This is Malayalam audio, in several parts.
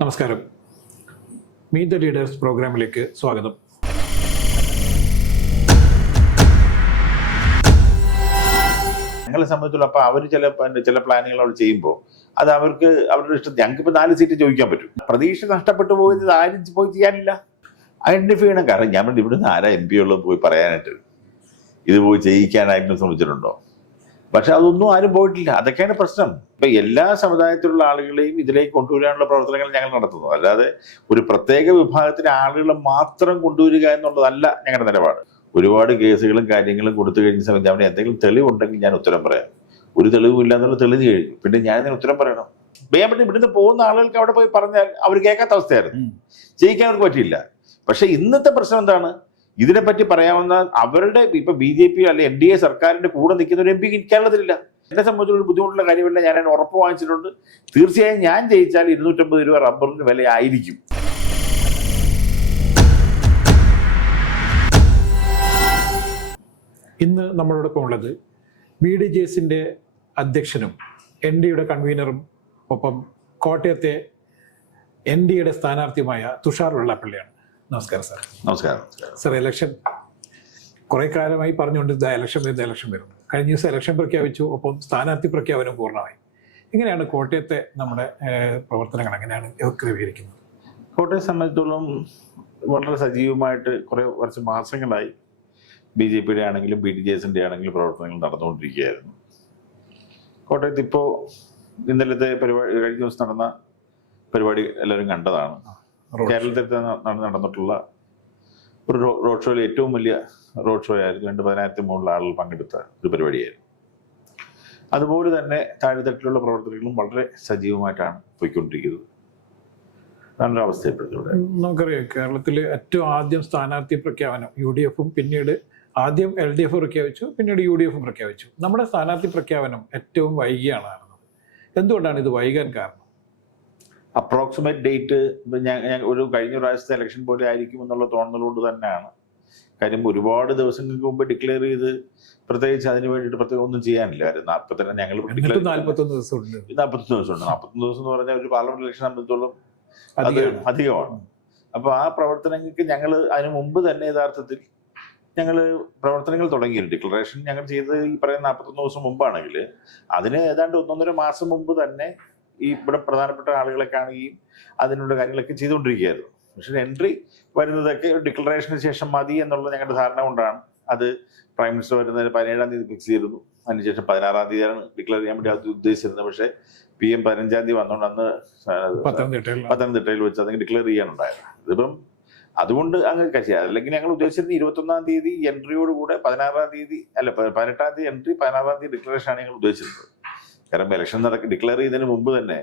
നമസ്കാരം. മീറ്റ് ദ ലീഡേഴ്സ് പ്രോഗ്രാമിലേക്ക് സ്വാഗതം. ഞങ്ങളെ സംബന്ധിച്ചുള്ള അപ്പോൾ അവർ ചില പ്ലാനുകൾ അവർ ചെയ്യുമ്പോൾ അത് അവർക്ക് അവരുടെ ഇഷ്ടം. ഞങ്ങൾക്കിപ്പോൾ 4 സീറ്റ് ചോദിക്കാൻ പറ്റും. പ്രതീക്ഷ നഷ്ടപ്പെട്ടു പോയത് ആരും പോയി ചെയ്യാനില്ല. ഐഡന്റിഫൈ ചെയ്യണം. കാരണം ഞാൻ ഇവിടുന്ന് ആരാ MP ഉള്ളത് പോയി പറയാനായിട്ട്, ഇത് പോയി ചെയ്യിക്കാനായിട്ട് ശ്രമിച്ചിട്ടുണ്ടോ? പക്ഷെ അതൊന്നും ആരും പോയിട്ടില്ല. അതൊക്കെയാണ് പ്രശ്നം. ഇപ്പൊ എല്ലാ സമുദായത്തിലുള്ള ആളുകളെയും ഇതിലേക്ക് കൊണ്ടുവരാനുള്ള പ്രവർത്തനങ്ങൾ ഞങ്ങൾ നടത്തുന്നു. അല്ലാതെ ഒരു പ്രത്യേക വിഭാഗത്തിലെ ആളുകളെ മാത്രം കൊണ്ടുവരിക എന്നുള്ളതല്ല ഞങ്ങളുടെ നിലപാട്. ഒരുപാട് കേസുകളും കാര്യങ്ങളും കൊടുത്തു കഴിഞ്ഞ സമയത്ത് അവിടെ എന്തെങ്കിലും തെളിവുണ്ടെങ്കിൽ ഞാൻ ഉത്തരം പറയാം. ഒരു തെളിവും ഇല്ല എന്നുള്ള തെളിഞ്ഞു കഴിഞ്ഞു, പിന്നെ ഞാൻ ഇതിന് ഉത്തരം പറയണം. വേഗം ഇവിടുന്ന് പോകുന്ന ആളുകൾക്ക് അവിടെ പോയി പറഞ്ഞാൽ അവർ കേൾക്കാത്ത അവസ്ഥയായിരുന്നു. ചെയ്യിക്കാൻ അവർക്ക് പറ്റിയില്ല. പക്ഷെ ഇന്നത്തെ പ്രശ്നം എന്താണ്? ഇതിനെപ്പറ്റി പറയാവുന്ന അവരുടെ ഇപ്പൊ BJP അല്ലെ NDA സർക്കാരിന്റെ കൂടെ നിൽക്കുന്ന ഒരു MP കേരളത്തിലില്ല. എന്നെ സംബന്ധിച്ചുള്ള ഒരു ബുദ്ധിമുട്ടുള്ള കാര്യമല്ല. ഞാൻ അതിന് ഉറപ്പ് വാങ്ങിച്ചിട്ടുണ്ട്. തീർച്ചയായും ഞാൻ ജയിച്ചാൽ 250 രൂപ റബ്ബറിന് വില ആയിരിക്കും. ഇന്ന് നമ്മളോടൊപ്പം ഉള്ളത് BDJSന്റെ അധ്യക്ഷനും NDAയുടെ കൺവീനറും ഒപ്പം കോട്ടയത്തെ NDAയുടെ സ്ഥാനാർത്ഥിയുമായ തുഷാർ വെള്ളാപ്പള്ളിയാണ്. നമസ്കാരം സാർ. നമസ്കാരം സാർ. ഇലക്ഷൻ കുറെ കാലമായി പറഞ്ഞുകൊണ്ട് ഇലക്ഷൻ വരും. കഴിഞ്ഞ ദിവസം ഇലക്ഷൻ പ്രഖ്യാപിച്ചു, ഒപ്പം സ്ഥാനാർത്ഥി പ്രഖ്യാപനം പൂർണ്ണമായി. എങ്ങനെയാണ് കോട്ടയത്തെ നമ്മുടെ പ്രവർത്തനങ്ങൾ എങ്ങനെയാണ് ക്രമീകരിക്കുന്നത്? കോട്ടയം സംബന്ധിച്ചോളം വളരെ സജീവമായിട്ട് കുറച്ച് മാസങ്ങളായി BJPയുടെ ആണെങ്കിലും BDJSന്റെ ആണെങ്കിലും പ്രവർത്തനങ്ങൾ നടന്നുകൊണ്ടിരിക്കുകയായിരുന്നു. കോട്ടയത്ത് ഇപ്പോൾ ഇന്നലത്തെ പരിപാടി, കഴിഞ്ഞ ദിവസം നടന്ന പരിപാടി എല്ലാവരും കണ്ടതാണ്. കേരളത്തിൽ നടന്നിട്ടുള്ള ഒരു റോഡ് ഷോയിൽ ഏറ്റവും വലിയ റോഡ് ഷോ ആയിരുന്നു. 10,000 മുകളിൽ ആളുകൾ പങ്കെടുത്ത ഒരു പരിപാടിയായിരുന്നു. അതുപോലെ തന്നെ താഴെത്തട്ടിലുള്ള പ്രവർത്തനങ്ങളും വളരെ സജീവമായിട്ടാണ് പോയിക്കൊണ്ടിരിക്കുന്നത്. നല്ലൊരു അവസ്ഥയപ്പെടുത്തിലൂടെ നമുക്കറിയാം, കേരളത്തിൽ ഏറ്റവും ആദ്യം സ്ഥാനാർത്ഥി പ്രഖ്യാപനം UDFും, പിന്നീട് ആദ്യം LDF പ്രഖ്യാപിച്ചു, പിന്നീട് UDF പ്രഖ്യാപിച്ചു. നമ്മുടെ സ്ഥാനാർത്ഥി പ്രഖ്യാപനം ഏറ്റവും വൈകിയാണ് നടന്നത്. എന്തുകൊണ്ടാണ് ഇത് വൈകാൻ കാരണം? അപ്രോക്സിമേറ്റ് ഡേറ്റ് ഞാൻ ഒരു കഴിഞ്ഞ പ്രാവശ്യത്തെ ഇലക്ഷൻ പോലെ ആയിരിക്കും എന്നുള്ള തോന്നലുകൊണ്ട് തന്നെയാണ്. കാര്യം ഒരുപാട് ദിവസങ്ങൾക്ക് മുമ്പ് ഡിക്ലെയർ ചെയ്ത് പ്രത്യേകിച്ച് അതിന് വേണ്ടിയിട്ട് പ്രത്യേകം ഒന്നും ചെയ്യാനില്ല. കാര്യം 40 ഞങ്ങൾ 41 ദിവസമുണ്ട്. 41 ദിവസമുണ്ട്. 41 ദിവസം എന്ന് പറഞ്ഞാൽ ഒരു പാർലമെന്റ് ഇലക്ഷൻ സംബന്ധിച്ചോളം അത് അധികമാണ്. അപ്പോൾ ആ പ്രവർത്തനങ്ങൾക്ക് ഞങ്ങൾ അതിന് മുമ്പ് തന്നെ യഥാർത്ഥത്തിൽ ഞങ്ങൾ പ്രവർത്തനങ്ങൾ തുടങ്ങിയിരുന്നു. ഡിക്ലറേഷൻ ഞങ്ങൾ ചെയ്തത് ഈ പറയുന്ന 41 ദിവസം മുമ്പാണെങ്കിൽ അതിന് ഏതാണ്ട് 1.5 മാസം മുമ്പ് തന്നെ ഈ ഇവിടെ പ്രധാനപ്പെട്ട ആളുകളെ കാണുകയും അതിനുള്ള കാര്യങ്ങളൊക്കെ ചെയ്തുകൊണ്ടിരിക്കുകയായിരുന്നു. പക്ഷേ എൻട്രി വരുന്നതൊക്കെ ഒരു ഡിക്ലറേഷന് ശേഷം മതി എന്നുള്ള ഞങ്ങളുടെ ധാരണ കൊണ്ടാണ് അത് പ്രൈം മിനിസ്റ്റർ വരുന്നതിന് 17-ാം തീയതി ഫിക്സ് ചെയ്തിരുന്നു. അതിനുശേഷം 16-ാം തീയതിയാണ് ഡിക്ലെയർ ചെയ്യാൻ വേണ്ടി അത് ഉദ്ദേശിച്ചിരുന്നത്. പക്ഷേ PM 15-ാം തീയതി വന്നുകൊണ്ട് അന്ന് പത്തനംതിട്ടയിൽ വെച്ച് അതെങ്കിൽ ഡിക്ലെയർ ചെയ്യാനുണ്ടായത്. ഇതിപ്പം അതുകൊണ്ട് അങ്ങ് കഴിയാ. അല്ലെങ്കിൽ ഞങ്ങൾ ഉദ്ദേശിച്ചിരുന്നത് 21-ാം തീയതി എൻട്രിയോടുകൂടെ 16-ാം തീയതി അല്ല 18-ാം തീയതി എൻട്രി, 16-ാം തീയതി ഡിക്ലറേഷനാണ് ഞങ്ങൾ ഉദ്ദേശിച്ചിരുന്നത്. കാരണം ഇലക്ഷൻ ഡിക്ലെയർ ചെയ്തതിന് മുമ്പ് തന്നെ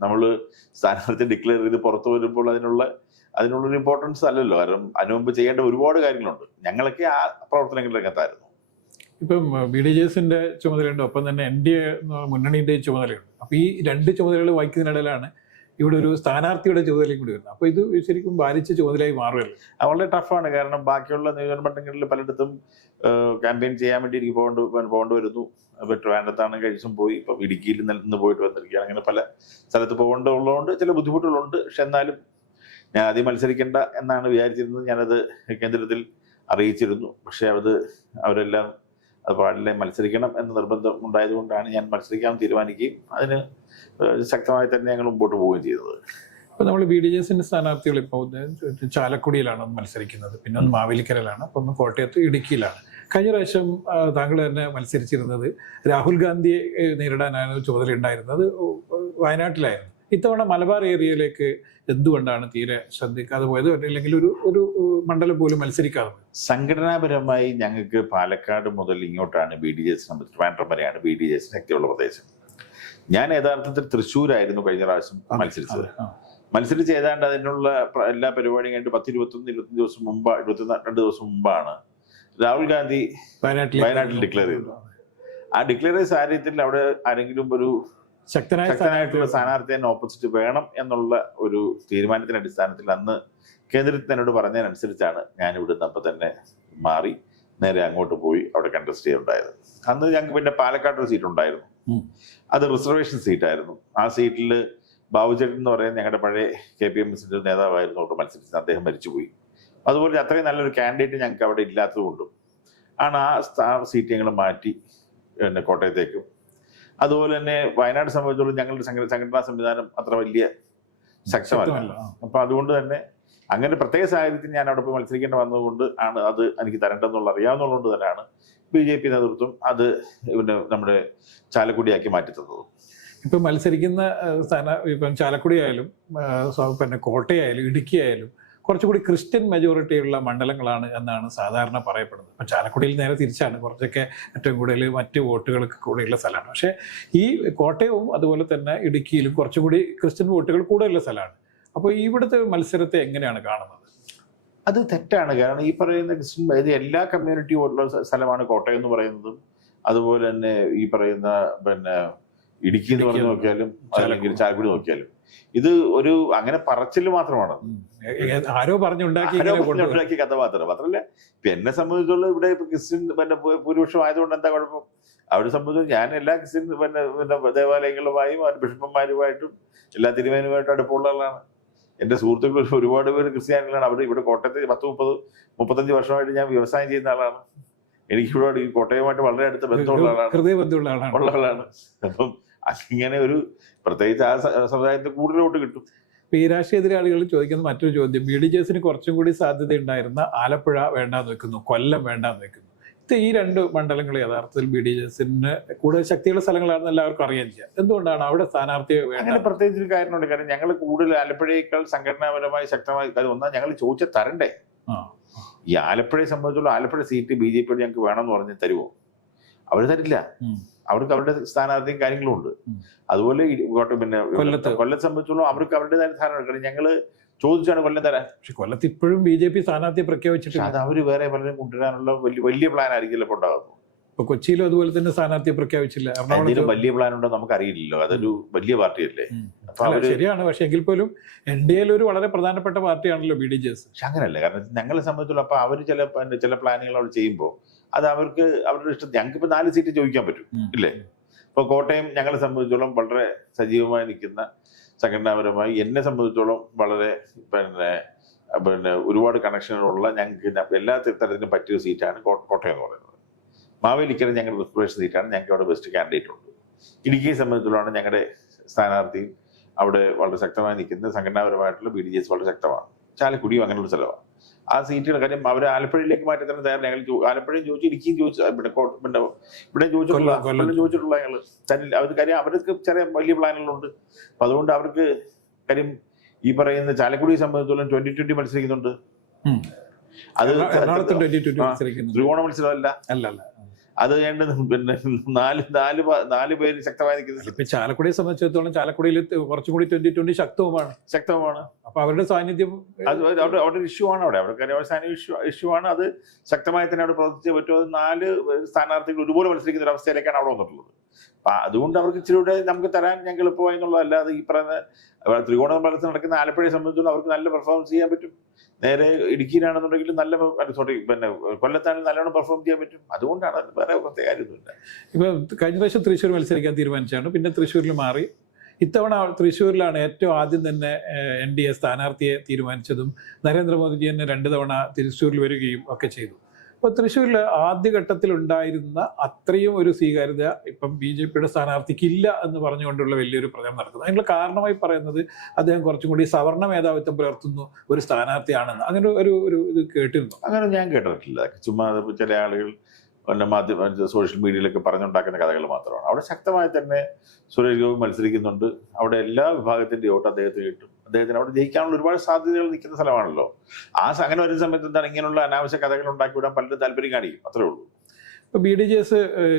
നമ്മൾ സ്ഥാനാർത്ഥി ഡിക്ലെയർ ചെയ്ത് പുറത്തു വരുമ്പോൾ അതിനുള്ളൊരു ഇമ്പോർട്ടൻസ് അല്ലല്ലോ. കാരണം അതിനു മുമ്പ് ചെയ്യേണ്ട ഒരുപാട് കാര്യങ്ങളുണ്ട്. ഞങ്ങളൊക്കെ ആ പ്രവർത്തനങ്ങളുടെ രംഗത്തായിരുന്നു. ഇപ്പം BDJSന്റെ ചുമതലയുണ്ട്, ഒപ്പം തന്നെ NDA മുന്നണിയുടെ ചുമതലയുണ്ട്. അപ്പൊ ഈ 2 ചുമതലകൾ വഹിക്കുന്നതിനിടയിലാണ് ഇവിടെ ഒരു സ്ഥാനാർത്ഥിയുടെ ചുമതലയും കൂടി വരുന്നത്. അപ്പൊ ഇത് ശരിക്കും ഭാരിച്ച ചുമതലയായി മാറുകയല്ലേ? വളരെ ടഫാണ്. കാരണം ബാക്കിയുള്ള നിയോജകമണ്ഡലങ്ങളിൽ പലയിടത്തും ക്യാമ്പയിൻ ചെയ്യാൻ വേണ്ടി എനിക്ക് പോകേണ്ടി വരുന്നു. ഇപ്പൊ ട്രിവാൻഡ്രത്താണ് കഴിഞ്ഞ ദിവസം പോയി, ഇപ്പൊ ഇടുക്കിയിൽ നിന്ന് പോയിട്ട് വന്നിരിക്കുകയാണ്. അങ്ങനെ പല സ്ഥലത്ത് പോകേണ്ടതുള്ളതുകൊണ്ട് ചില ബുദ്ധിമുട്ടുകളുണ്ട്. പക്ഷെ എന്നാലും ഞാൻ ആദ്യം മത്സരിക്കേണ്ട എന്നാണ് വിചാരിച്ചിരുന്നത്. ഞാനത് കേന്ദ്രത്തിൽ അറിയിച്ചിരുന്നു. പക്ഷെ അവരെല്ലാം അത് പാടില്ല, മത്സരിക്കണം എന്ന നിർബന്ധം ഉണ്ടായതുകൊണ്ടാണ് ഞാൻ മത്സരിക്കാൻ തീരുമാനിക്കുകയും അതിന് ശക്തമായി തന്നെ ഞങ്ങൾ മുമ്പോട്ട് പോവുകയും ചെയ്തത്. അപ്പോൾ നമ്മൾ BDJSന്റെ സ്ഥാനാർത്ഥികൾ ഇപ്പോൾ ചാലക്കുടിയിലാണ് മത്സരിക്കുന്നത്, പിന്നെ ഒന്ന് മാവേലിക്കരയിലാണ്, അപ്പോൾ ഒന്ന് കോട്ടയത്ത്, ഇടുക്കിയിലാണ്. കഴിഞ്ഞ പ്രാവശ്യം താങ്കൾ തന്നെ മത്സരിച്ചിരുന്നത് രാഹുൽ ഗാന്ധിയെ നേരിടാനാണ് ചുമതല ഉണ്ടായിരുന്നത്, വയനാട്ടിലായിരുന്നു. ഇത്തവണ മലബാർ ഏരിയയിലേക്ക് എന്തുകൊണ്ടാണ് തീരെ ശ്രദ്ധിക്കാതെ പോയത്, അല്ലെങ്കിൽ ഒരു മണ്ഡലം പോലും മത്സരിക്കാതെ? സംഘടനാപരമായി ഞങ്ങൾക്ക് പാലക്കാട് മുതൽ ഇങ്ങോട്ടാണ് BDJS ട്രിവാൻഡ്രം വരെയാണ് BDJS ശക്തിയുള്ള പ്രദേശം. ഞാൻ യഥാർത്ഥത്തിൽ തൃശ്ശൂരായിരുന്നു കഴിഞ്ഞ പ്രാവശ്യം മത്സരിച്ച് ഏതാണ്ട് അതിനുള്ള എല്ലാ പരിപാടിയും കഴിഞ്ഞിട്ട് 10-21 ദിവസം മുമ്പ് 22 ദിവസം മുമ്പാണ് രാഹുൽ ഗാന്ധി വയനാട്ടിൽ ഡിക്ലെയർ ചെയ്തത്. ആ ഡിക്ലെയർ ചെയ്ത സാഹചര്യത്തിൽ അവിടെ ആരെങ്കിലും ഒരു ശക്തനായിട്ടുള്ള സ്ഥാനാർത്ഥിയെ ഓപ്പോസിറ്റ് വേണം എന്നുള്ള ഒരു തീരുമാനത്തിന്റെ അടിസ്ഥാനത്തിൽ അന്ന് കേന്ദ്രത്തിൽ എന്നോട് പറഞ്ഞതിനനുസരിച്ചാണ് ഞാൻ ഇവിടുന്ന് അപ്പം തന്നെ മാറി നേരെ അങ്ങോട്ട് പോയി അവിടെ കണ്ടസ്റ്റ് ചെയ്യുണ്ടായത്. അന്ന് ഞങ്ങൾക്ക് പിന്നെ പാലക്കാട് ഒരു സീറ്റ് ഉണ്ടായിരുന്നു. അത് റിസർവേഷൻ സീറ്റായിരുന്നു. ആ സീറ്റിൽ ബാബുചേട്ടൻ എന്ന് പറയുന്ന ഞങ്ങളുടെ പഴയ KPMSന്റെ നേതാവായിരുന്നു അവിടെ മത്സരിച്ചത്. അദ്ദേഹം മരിച്ചുപോയി. അതുപോലെ അത്രയും നല്ലൊരു കാൻഡിഡേറ്റ് ഞങ്ങൾക്ക് അവിടെ ഇല്ലാത്തതുകൊണ്ടും ആണ് ആ സീറ്റ് ഞങ്ങൾ മാറ്റി പിന്നെ കോട്ടയത്തേക്കും. അതുപോലെ തന്നെ വയനാട് സംബന്ധിച്ചോളം ഞങ്ങളുടെ സംഘടനാ സംവിധാനം അത്ര വലിയ ശക്തമല്ല. അപ്പൊ അതുകൊണ്ട് തന്നെ അങ്ങനെ പ്രത്യേക സാഹചര്യത്തിൽ ഞാൻ അവിടെ പോയി മത്സരിക്കേണ്ടി വന്നതുകൊണ്ട് ആണ് അത് എനിക്ക് തരേണ്ടതെന്നുള്ള അറിയാവുന്നതുകൊണ്ട് തന്നെയാണ് BJP നേതൃത്വം അത് പിന്നെ നമ്മുടെ ചാലക്കുടിയാക്കി മാറ്റി തന്നത്. ഇപ്പം മത്സരിക്കുന്ന ഇപ്പം ചാലക്കുടി ആയാലും പിന്നെ കോട്ടയായാലും ഇടുക്കി ആയാലും കുറച്ചുകൂടി ക്രിസ്ത്യൻ മെജോറിറ്റിയുള്ള മണ്ഡലങ്ങളാണ് എന്നാണ് സാധാരണ പറയപ്പെടുന്നത്. അപ്പം ചാലക്കുടിയിൽ നേരെ തിരിച്ചാണ്, കുറച്ചൊക്കെ ഏറ്റവും കൂടുതൽ മറ്റ് വോട്ടുകൾക്ക് കൂടെയുള്ള സ്ഥലമാണ്. പക്ഷേ ഈ കോട്ടയവും അതുപോലെ തന്നെ ഇടുക്കിയിലും കുറച്ചുകൂടി ക്രിസ്ത്യൻ വോട്ടുകൾ കൂടുതലുള്ള സ്ഥലമാണ്. അപ്പോൾ ഇവിടുത്തെ മത്സരത്തെ എങ്ങനെയാണ് കാണുന്നത്? അത് തെറ്റാണ്. കാരണം ഈ പറയുന്ന ക്രിസ്ത്യൻ എല്ലാ കമ്മ്യൂണിറ്റി വോട്ടുള്ള സ്ഥലമാണ് കോട്ടയം എന്ന് പറയുന്നതും, അതുപോലെ തന്നെ ഈ പറയുന്ന പിന്നെ ഇടുക്കി എന്ന് പറഞ്ഞു നോക്കിയാലും അല്ലെങ്കിൽ ചാലക്കുടി നോക്കിയാലും ഇത് ഒരു അങ്ങനെ പറച്ചിൽ മാത്രമാണ്. ആരോ പറഞ്ഞുണ്ടാക്കിയ കഥ മാത്രമല്ല ഇപ്പൊ എന്നെ സംബന്ധിച്ചുള്ള ഇവിടെ ക്രിസ്ത്യൻ പിന്നെ ഭൂരിപക്ഷം ആയതുകൊണ്ട് എന്താ കുഴപ്പം? അവരെ സംബന്ധിച്ച് ഞാൻ എല്ലാ ക്രിസ്ത്യൻ പിന്നെ ദേവാലയങ്ങളുമായും ബിഷപ്പന്മാരുമായിട്ടും എല്ലാ തിരുമേനുമായിട്ടും അടുപ്പമുള്ള ആളാണ്. എൻ്റെ സുഹൃത്തുക്കൾ ഒരുപാട് പേര് ക്രിസ്ത്യാനികളാണ്. അവർ ഇവിടെ കോട്ടയത്ത് 30-35 വർഷമായിട്ട് ഞാൻ വ്യവസായം ചെയ്യുന്ന ആളാണ്. എനിക്കിവിടെ ഈ കോട്ടയമായിട്ട് വളരെ അടുത്ത ബന്ധമുള്ള ആളാണ്. അപ്പം അങ്ങനെ ഒരു പ്രത്യേകിച്ച് ആ സമുദായത്തിൽ കൂടുതൽ വോട്ട് കിട്ടും. ഈ രാഷ്ട്രീയ എതിരാളികൾ ചോദിക്കുന്ന മറ്റൊരു ചോദ്യം, BDJSന് കുറച്ചും കൂടി സാധ്യത ഉണ്ടായിരുന്ന ആലപ്പുഴ വേണ്ടാന്ന് വെക്കുന്നു, കൊല്ലം വേണ്ടാന്ന് വെക്കുന്നു. ഈ രണ്ട് മണ്ഡലങ്ങൾ യഥാർത്ഥത്തിൽ BDJSന് കൂടുതൽ ശക്തിയുള്ള സ്ഥലങ്ങളാണെന്ന് എല്ലാവർക്കും അറിയാൻ ചെയ്യാം. എന്തുകൊണ്ടാണ് അവിടെ സ്ഥാനാർത്ഥിയെ അങ്ങനെ പ്രത്യേകിച്ച് ഒരു കാര്യമുണ്ട്. കാരണം ഞങ്ങൾ കൂടുതൽ ആലപ്പുഴയേക്കാൾ സംഘടനാപരമായി ശക്തമായി കാര്യം ഒന്നാ ഞങ്ങൾ ചോദിച്ചാൽ തരണ്ടേ. ഈ ആലപ്പുഴയെ സംബന്ധിച്ചുള്ള ആലപ്പുഴ സീറ്റ് BJP ഞങ്ങൾക്ക് വേണമെന്ന് പറഞ്ഞ് തരുമോ? അവർ തരില്ല. അവർക്ക് അവരുടെ സ്ഥാനാർത്ഥിയും കാര്യങ്ങളും ഉണ്ട്. അതുപോലെ പിന്നെ കൊല്ലത്തെ സംബന്ധിച്ചോളം അവർക്ക് അവരുടേതായ ധാരണ. കാരണം ഞങ്ങള് ചോദിച്ചാണ് കൊല്ലം തരാൻ. പക്ഷെ കൊല്ലത്ത് ഇപ്പോഴും BJP സ്ഥാനാർത്ഥിയെ പ്രഖ്യാപിച്ചിട്ടില്ല. അത് അവര് വേറെ പലരും കൊണ്ടുവരാനുള്ള വലിയ പ്ലാൻ ആയിരിക്കില്ല ഇപ്പോൾ ഉണ്ടാകുന്നത്. ഇപ്പൊ കൊച്ചിയിലും അതുപോലെ തന്നെ സ്ഥാനാർത്ഥിയെ പ്രഖ്യാപിച്ചില്ല. എന്തെങ്കിലും വലിയ പ്ലാൻ ഉണ്ടോ നമുക്ക് അറിയില്ലല്ലോ. അതൊരു വലിയ പാർട്ടിയല്ലേ. ശരിയാണ്. പക്ഷെ എങ്കിൽ പോലും NDAയിൽ ഒരു വളരെ പ്രധാനപ്പെട്ട പാർട്ടിയാണല്ലോ BDJS. പക്ഷെ അങ്ങനല്ല. കാരണം ഞങ്ങളെ സംബന്ധിച്ചുള്ള അപ്പൊ അവര് ചില പ്ലാനുകൾ അവിടെ ചെയ്യുമ്പോൾ അത് അവർക്ക് അവരുടെ ഇഷ്ടം. ഞങ്ങൾക്ക് ഇപ്പൊ 4 സീറ്റ് ചോദിക്കാൻ പറ്റും ഇല്ലേ? ഇപ്പൊ കോട്ടയം ഞങ്ങളെ സംബന്ധിച്ചോളം വളരെ സജീവമായി നിൽക്കുന്ന സംഘടനാപരമായി, എന്നെ സംബന്ധിച്ചോളം വളരെ പിന്നെ ഒരുപാട് കണക്ഷനുകളുള്ള ഞങ്ങൾക്ക് എല്ലാ തരത്തിലും പറ്റിയ സീറ്റാണ് കോട്ടയം എന്ന് പറയുന്നത്. മാവേലിക്കര ഞങ്ങളുടെ റിസർവേഷൻ സീറ്റാണ്. ഞങ്ങൾക്ക് അവിടെ ബെസ്റ്റ് കാൻഡിഡേറ്റ് ഉണ്ട്. ഇടുക്കിയെ സംബന്ധിച്ചിടത്തോളം ഞങ്ങളുടെ സ്ഥാനാർത്ഥി അവിടെ വളരെ ശക്തമായി നിൽക്കുന്ന സംഘടനാപരമായിട്ടുള്ള BDJS വളരെ ശക്തമാണ്. ചാലക്കുടിയും അങ്ങനെയുള്ള സ്ഥലമാണ്. ആ സീറ്റുകളുടെ കാര്യം അവർ ആലപ്പുഴയിലേക്ക് മാറ്റി തന്നെ തയ്യാറാണ്. ഞങ്ങൾ ആലപ്പുഴയും ചോദിച്ചു, ഇടുക്കിയും ചോദിച്ചു, ഇവിടെ ചോദിച്ചിട്ടുള്ള ഞങ്ങൾ അവർ കാര്യം അവർക്ക് ചെറിയ വലിയ പ്ലാനുകളുണ്ട്. അപ്പൊ അതുകൊണ്ട് അവർക്ക് കാര്യം ഈ പറയുന്ന ചാലക്കുടിയെ സംബന്ധിച്ചോളം 2020 മത്സരിക്കുന്നുണ്ട്. അത് ത്രികോണ മത്സരമല്ല. അത് പിന്നെ നാല് പേര് ശക്തമായി നിൽക്കുന്നത്. ഇപ്പൊ ചാലക്കുടിയെ സംബന്ധിച്ചിടത്തോളം ചാലക്കുടിയിൽ കുറച്ചും കൂടി 2020 ശക്തവുമാണ്. അപ്പൊ അവരുടെ സാന്നിധ്യം അവിടെ ഇഷ്യൂ ആണ്. അവരുടെ ഇഷ്യൂ ആണ്. അത് ശക്തമായി തന്നെ അവിടെ പ്രവർത്തിച്ചേ പറ്റുമോ. 4 സ്ഥാനാർത്ഥികൾ ഒരുപോലെ മത്സരിക്കുന്ന ഒരു അവസ്ഥയിലേക്കാണ് അവിടെ വന്നിട്ടുള്ളത്. അപ്പൊ അതുകൊണ്ട് അവർക്ക് ഇച്ചിരി കൂടെ നമുക്ക് തരാൻ ഞങ്ങൾ എളുപ്പമായി എന്നുള്ളതല്ലാതെ ഈ പറയുന്ന ത്രികോണ മത്സരം നടക്കുന്ന ആലപ്പുഴയെ സംബന്ധിച്ചിടത്തോളം അവർക്ക് നല്ല പെർഫോമൻസ് ചെയ്യാൻ പറ്റും. നേരെ ഇടുക്കിയിലാണെന്നുണ്ടെങ്കിൽ നല്ല പിന്നെ കൊല്ലത്താണെങ്കിൽ നല്ലോണം പെർഫോം ചെയ്യാൻ പറ്റും. അതുകൊണ്ടാണ് വേറെ പ്രത്യേക കാര്യമൊന്നുമില്ല. ഇപ്പൊ കഴിഞ്ഞ പ്രാവശ്യം തൃശ്ശൂർ മത്സരിക്കാൻ തീരുമാനിച്ചാണ്. പിന്നെ തൃശ്ശൂരിൽ മാറി. ഇത്തവണ തൃശ്ശൂരിലാണ് ഏറ്റവും ആദ്യം തന്നെ NDA സ്ഥാനാർത്ഥിയെ തീരുമാനിച്ചതും നരേന്ദ്രമോദിജി തന്നെ 2 തവണ തൃശ്ശൂരിൽ വരികയും ഒക്കെ ചെയ്തു. അപ്പോൾ തൃശ്ശൂരിൽ ആദ്യഘട്ടത്തിൽ ഉണ്ടായിരുന്ന അത്രയും ഒരു സ്വീകാര്യത ഇപ്പം BJPയുടെ സ്ഥാനാർത്ഥിക്കില്ല എന്ന് പറഞ്ഞുകൊണ്ടുള്ള വലിയൊരു പ്രചരണം നടക്കുന്നത്. അതിനുള്ള കാരണമായി പറയുന്നത് അദ്ദേഹം കുറച്ചും കൂടി സവർണ മേധാവിത്വം പുലർത്തുന്ന ഒരു സ്ഥാനാർത്ഥിയാണെന്ന് അങ്ങനെ ഒരു ഇത് കേട്ടിരുന്നു. അങ്ങനെ ഞാൻ കേട്ടിട്ടില്ല. ചുമ്മാ ചില ആളുകൾ സോഷ്യൽ മീഡിയയിലൊക്കെ പറഞ്ഞുണ്ടാക്കുന്ന കഥകൾ മാത്രമാണ്. അവിടെ ശക്തമായി തന്നെ സുരേഷ് ഗോപി മത്സരിക്കുന്നുണ്ട്. അവിടെ എല്ലാ വിഭാഗത്തിന്റെ വോട്ട് അദ്ദേഹത്തിന് കിട്ടും. അദ്ദേഹത്തിന് അവിടെ ജയിക്കാനുള്ള ഒരുപാട് സാധ്യതകൾ നിൽക്കുന്ന സ്ഥലമാണല്ലോ. അങ്ങനെ വരുന്ന സമയത്ത് എന്താണ് ഇങ്ങനെയുള്ള അനാവശ്യ കഥകൾ ഉണ്ടാക്കി വിടാൻ പലരും താല്പര്യം കാണിക്കും. അത്രേ ഉള്ളൂ. ഇപ്പോൾ BDJS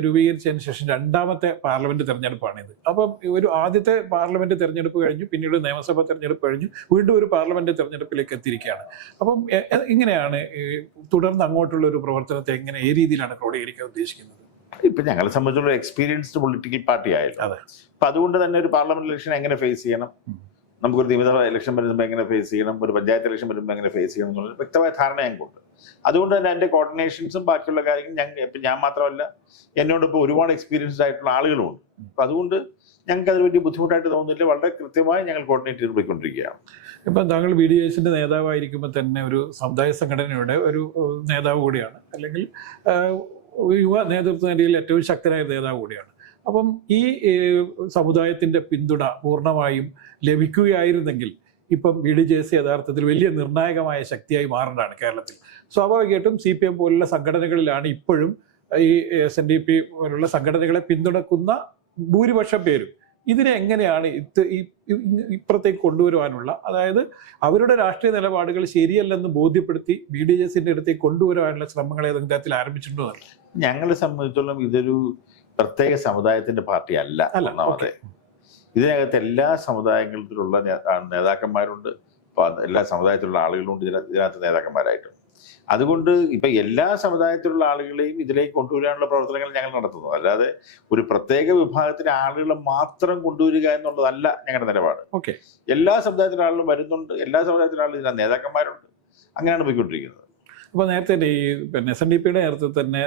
രൂപീകരിച്ചതിന് ശേഷം 2ാമത്തെ പാർലമെന്റ് തെരഞ്ഞെടുപ്പാണിത്. അപ്പം ഒരു ആദ്യത്തെ പാർലമെന്റ് തെരഞ്ഞെടുപ്പ് കഴിഞ്ഞു, പിന്നീട് നിയമസഭാ തെരഞ്ഞെടുപ്പ് കഴിഞ്ഞു, വീണ്ടും ഒരു പാർലമെന്റ് തെരഞ്ഞെടുപ്പിലേക്ക് എത്തിയിരിക്കുകയാണ്. അപ്പം ഇങ്ങനെയാണ് തുടർന്ന് അങ്ങോട്ടുള്ള ഒരു പ്രവർത്തനത്തെ എങ്ങനെ ഏത് രീതിയിലാണ് ക്രോഡീകരിക്കാൻ ഉദ്ദേശിക്കുന്നത്? ഇപ്പൊ ഞങ്ങളെ സംബന്ധിച്ചുള്ള എക്സ്പീരിയൻസ്ഡ് പൊളിറ്റിക്കൽ പാർട്ടി ആയിരുന്നു. അപ്പൊ അതുകൊണ്ട് തന്നെ ഒരു പാർലമെന്റ് ഇലക്ഷൻ എങ്ങനെ ഫേസ് ചെയ്യണം, നമുക്കൊരു നിയമസഭാ ഇലക്ഷൻ വരുമ്പോൾ എങ്ങനെ ഫേസ് ചെയ്യണം, ഒരു പഞ്ചായത്ത് ഇലക്ഷൻ വരുമ്പോൾ എങ്ങനെ ഫേസ് ചെയ്യണം എന്നുള്ള വ്യക്തമായ ധാരണ ഞങ്ങൾക്കുണ്ട്. അതുകൊണ്ട് തന്നെ എൻ്റെ കോർഡിനേഷൻസും ബാക്കിയുള്ള കാര്യങ്ങളും ഞാൻ മാത്രമല്ല, എന്നോടൊപ്പം ഒരുപാട് എക്സ്പീരിയൻസ്ഡ് ആയിട്ടുള്ള ആളുകളുമുണ്ട്. അപ്പം അതുകൊണ്ട് ഞങ്ങൾക്ക് അത് വലിയ ബുദ്ധിമുട്ടായിട്ട് തോന്നുന്നില്ല. വളരെ കൃത്യമായി ഞങ്ങൾ കോർഡിനേറ്റ് ചെയ്ത് പോയിക്കൊണ്ടിരിക്കുകയാണ്. ഇപ്പം താങ്കൾ BDJസിൻ്റെ നേതാവായിരിക്കുമ്പോൾ തന്നെ ഒരു സമുദായ സംഘടനയുടെ ഒരു നേതാവ് കൂടിയാണ്, അല്ലെങ്കിൽ യുവ നേതൃത്വ നിലയിൽ ഏറ്റവും ശക്തനായ നേതാവ് കൂടിയാണ്. അപ്പം ഈ സമുദായത്തിൻ്റെ പിന്തുണ പൂർണ്ണമായും ലഭിക്കുകയായിരുന്നെങ്കിൽ ഇപ്പം BDJS യഥാർത്ഥത്തിൽ വലിയ നിർണായകമായ ശക്തിയായി മാറേണ്ടതാണ് കേരളത്തിൽ. സ്വാഭാവികമായിട്ടും CPM പോലുള്ള സംഘടനകളിലാണ് ഇപ്പോഴും ഈ SNDP പോലുള്ള സംഘടനകളെ പിന്തുണക്കുന്ന ഭൂരിപക്ഷം പേരും. ഇതിനെ എങ്ങനെയാണ് ഇപ്പുറത്തേക്ക് കൊണ്ടുവരുവാനുള്ള, അതായത് അവരുടെ രാഷ്ട്രീയ നിലപാടുകൾ ശരിയല്ലെന്ന് ബോധ്യപ്പെടുത്തി BDJസിൻ്റെ അടുത്തേക്ക് കൊണ്ടുവരുവാനുള്ള ശ്രമങ്ങൾ ഏതെങ്കിലും തരത്തിൽ ആരംഭിച്ചിട്ടുണ്ടോ? ഞങ്ങളെ സംബന്ധിച്ചിടത്തോളം ഇതൊരു പ്രത്യേക സമുദായത്തിന്റെ പാർട്ടി അല്ല. ഒന്നാമത്തെ, ഇതിനകത്ത് എല്ലാ സമുദായങ്ങളിലുള്ള നേതാക്കന്മാരുണ്ട്, എല്ലാ സമുദായത്തിലുള്ള ആളുകളുണ്ട് ഇതിനകത്ത് നേതാക്കന്മാരായിട്ട്. അതുകൊണ്ട് ഇപ്പൊ എല്ലാ സമുദായത്തിലുള്ള ആളുകളെയും ഇതിലേക്ക് കൊണ്ടുവരാനുള്ള പ്രവർത്തനങ്ങൾ ഞങ്ങൾ നടത്തുന്നു. അല്ലാതെ ഒരു പ്രത്യേക വിഭാഗത്തിലെ ആളുകളെ മാത്രം കൊണ്ടുവരിക എന്നുള്ളതല്ല ഞങ്ങളുടെ നിലപാട്. എല്ലാ സമുദായത്തിലെ ആളുകളും വരുന്നുണ്ട്, എല്ലാ സമുദായത്തിലെ ആളുകളും ഇതിനകത്ത് നേതാക്കന്മാരുണ്ട്. അങ്ങനെയാണ് പോയിക്കൊണ്ടിരിക്കുന്നത്. അപ്പോൾ നേരത്തെ ഈ SNDPയുടെ നേതൃത്വത്തിൽ തന്നെ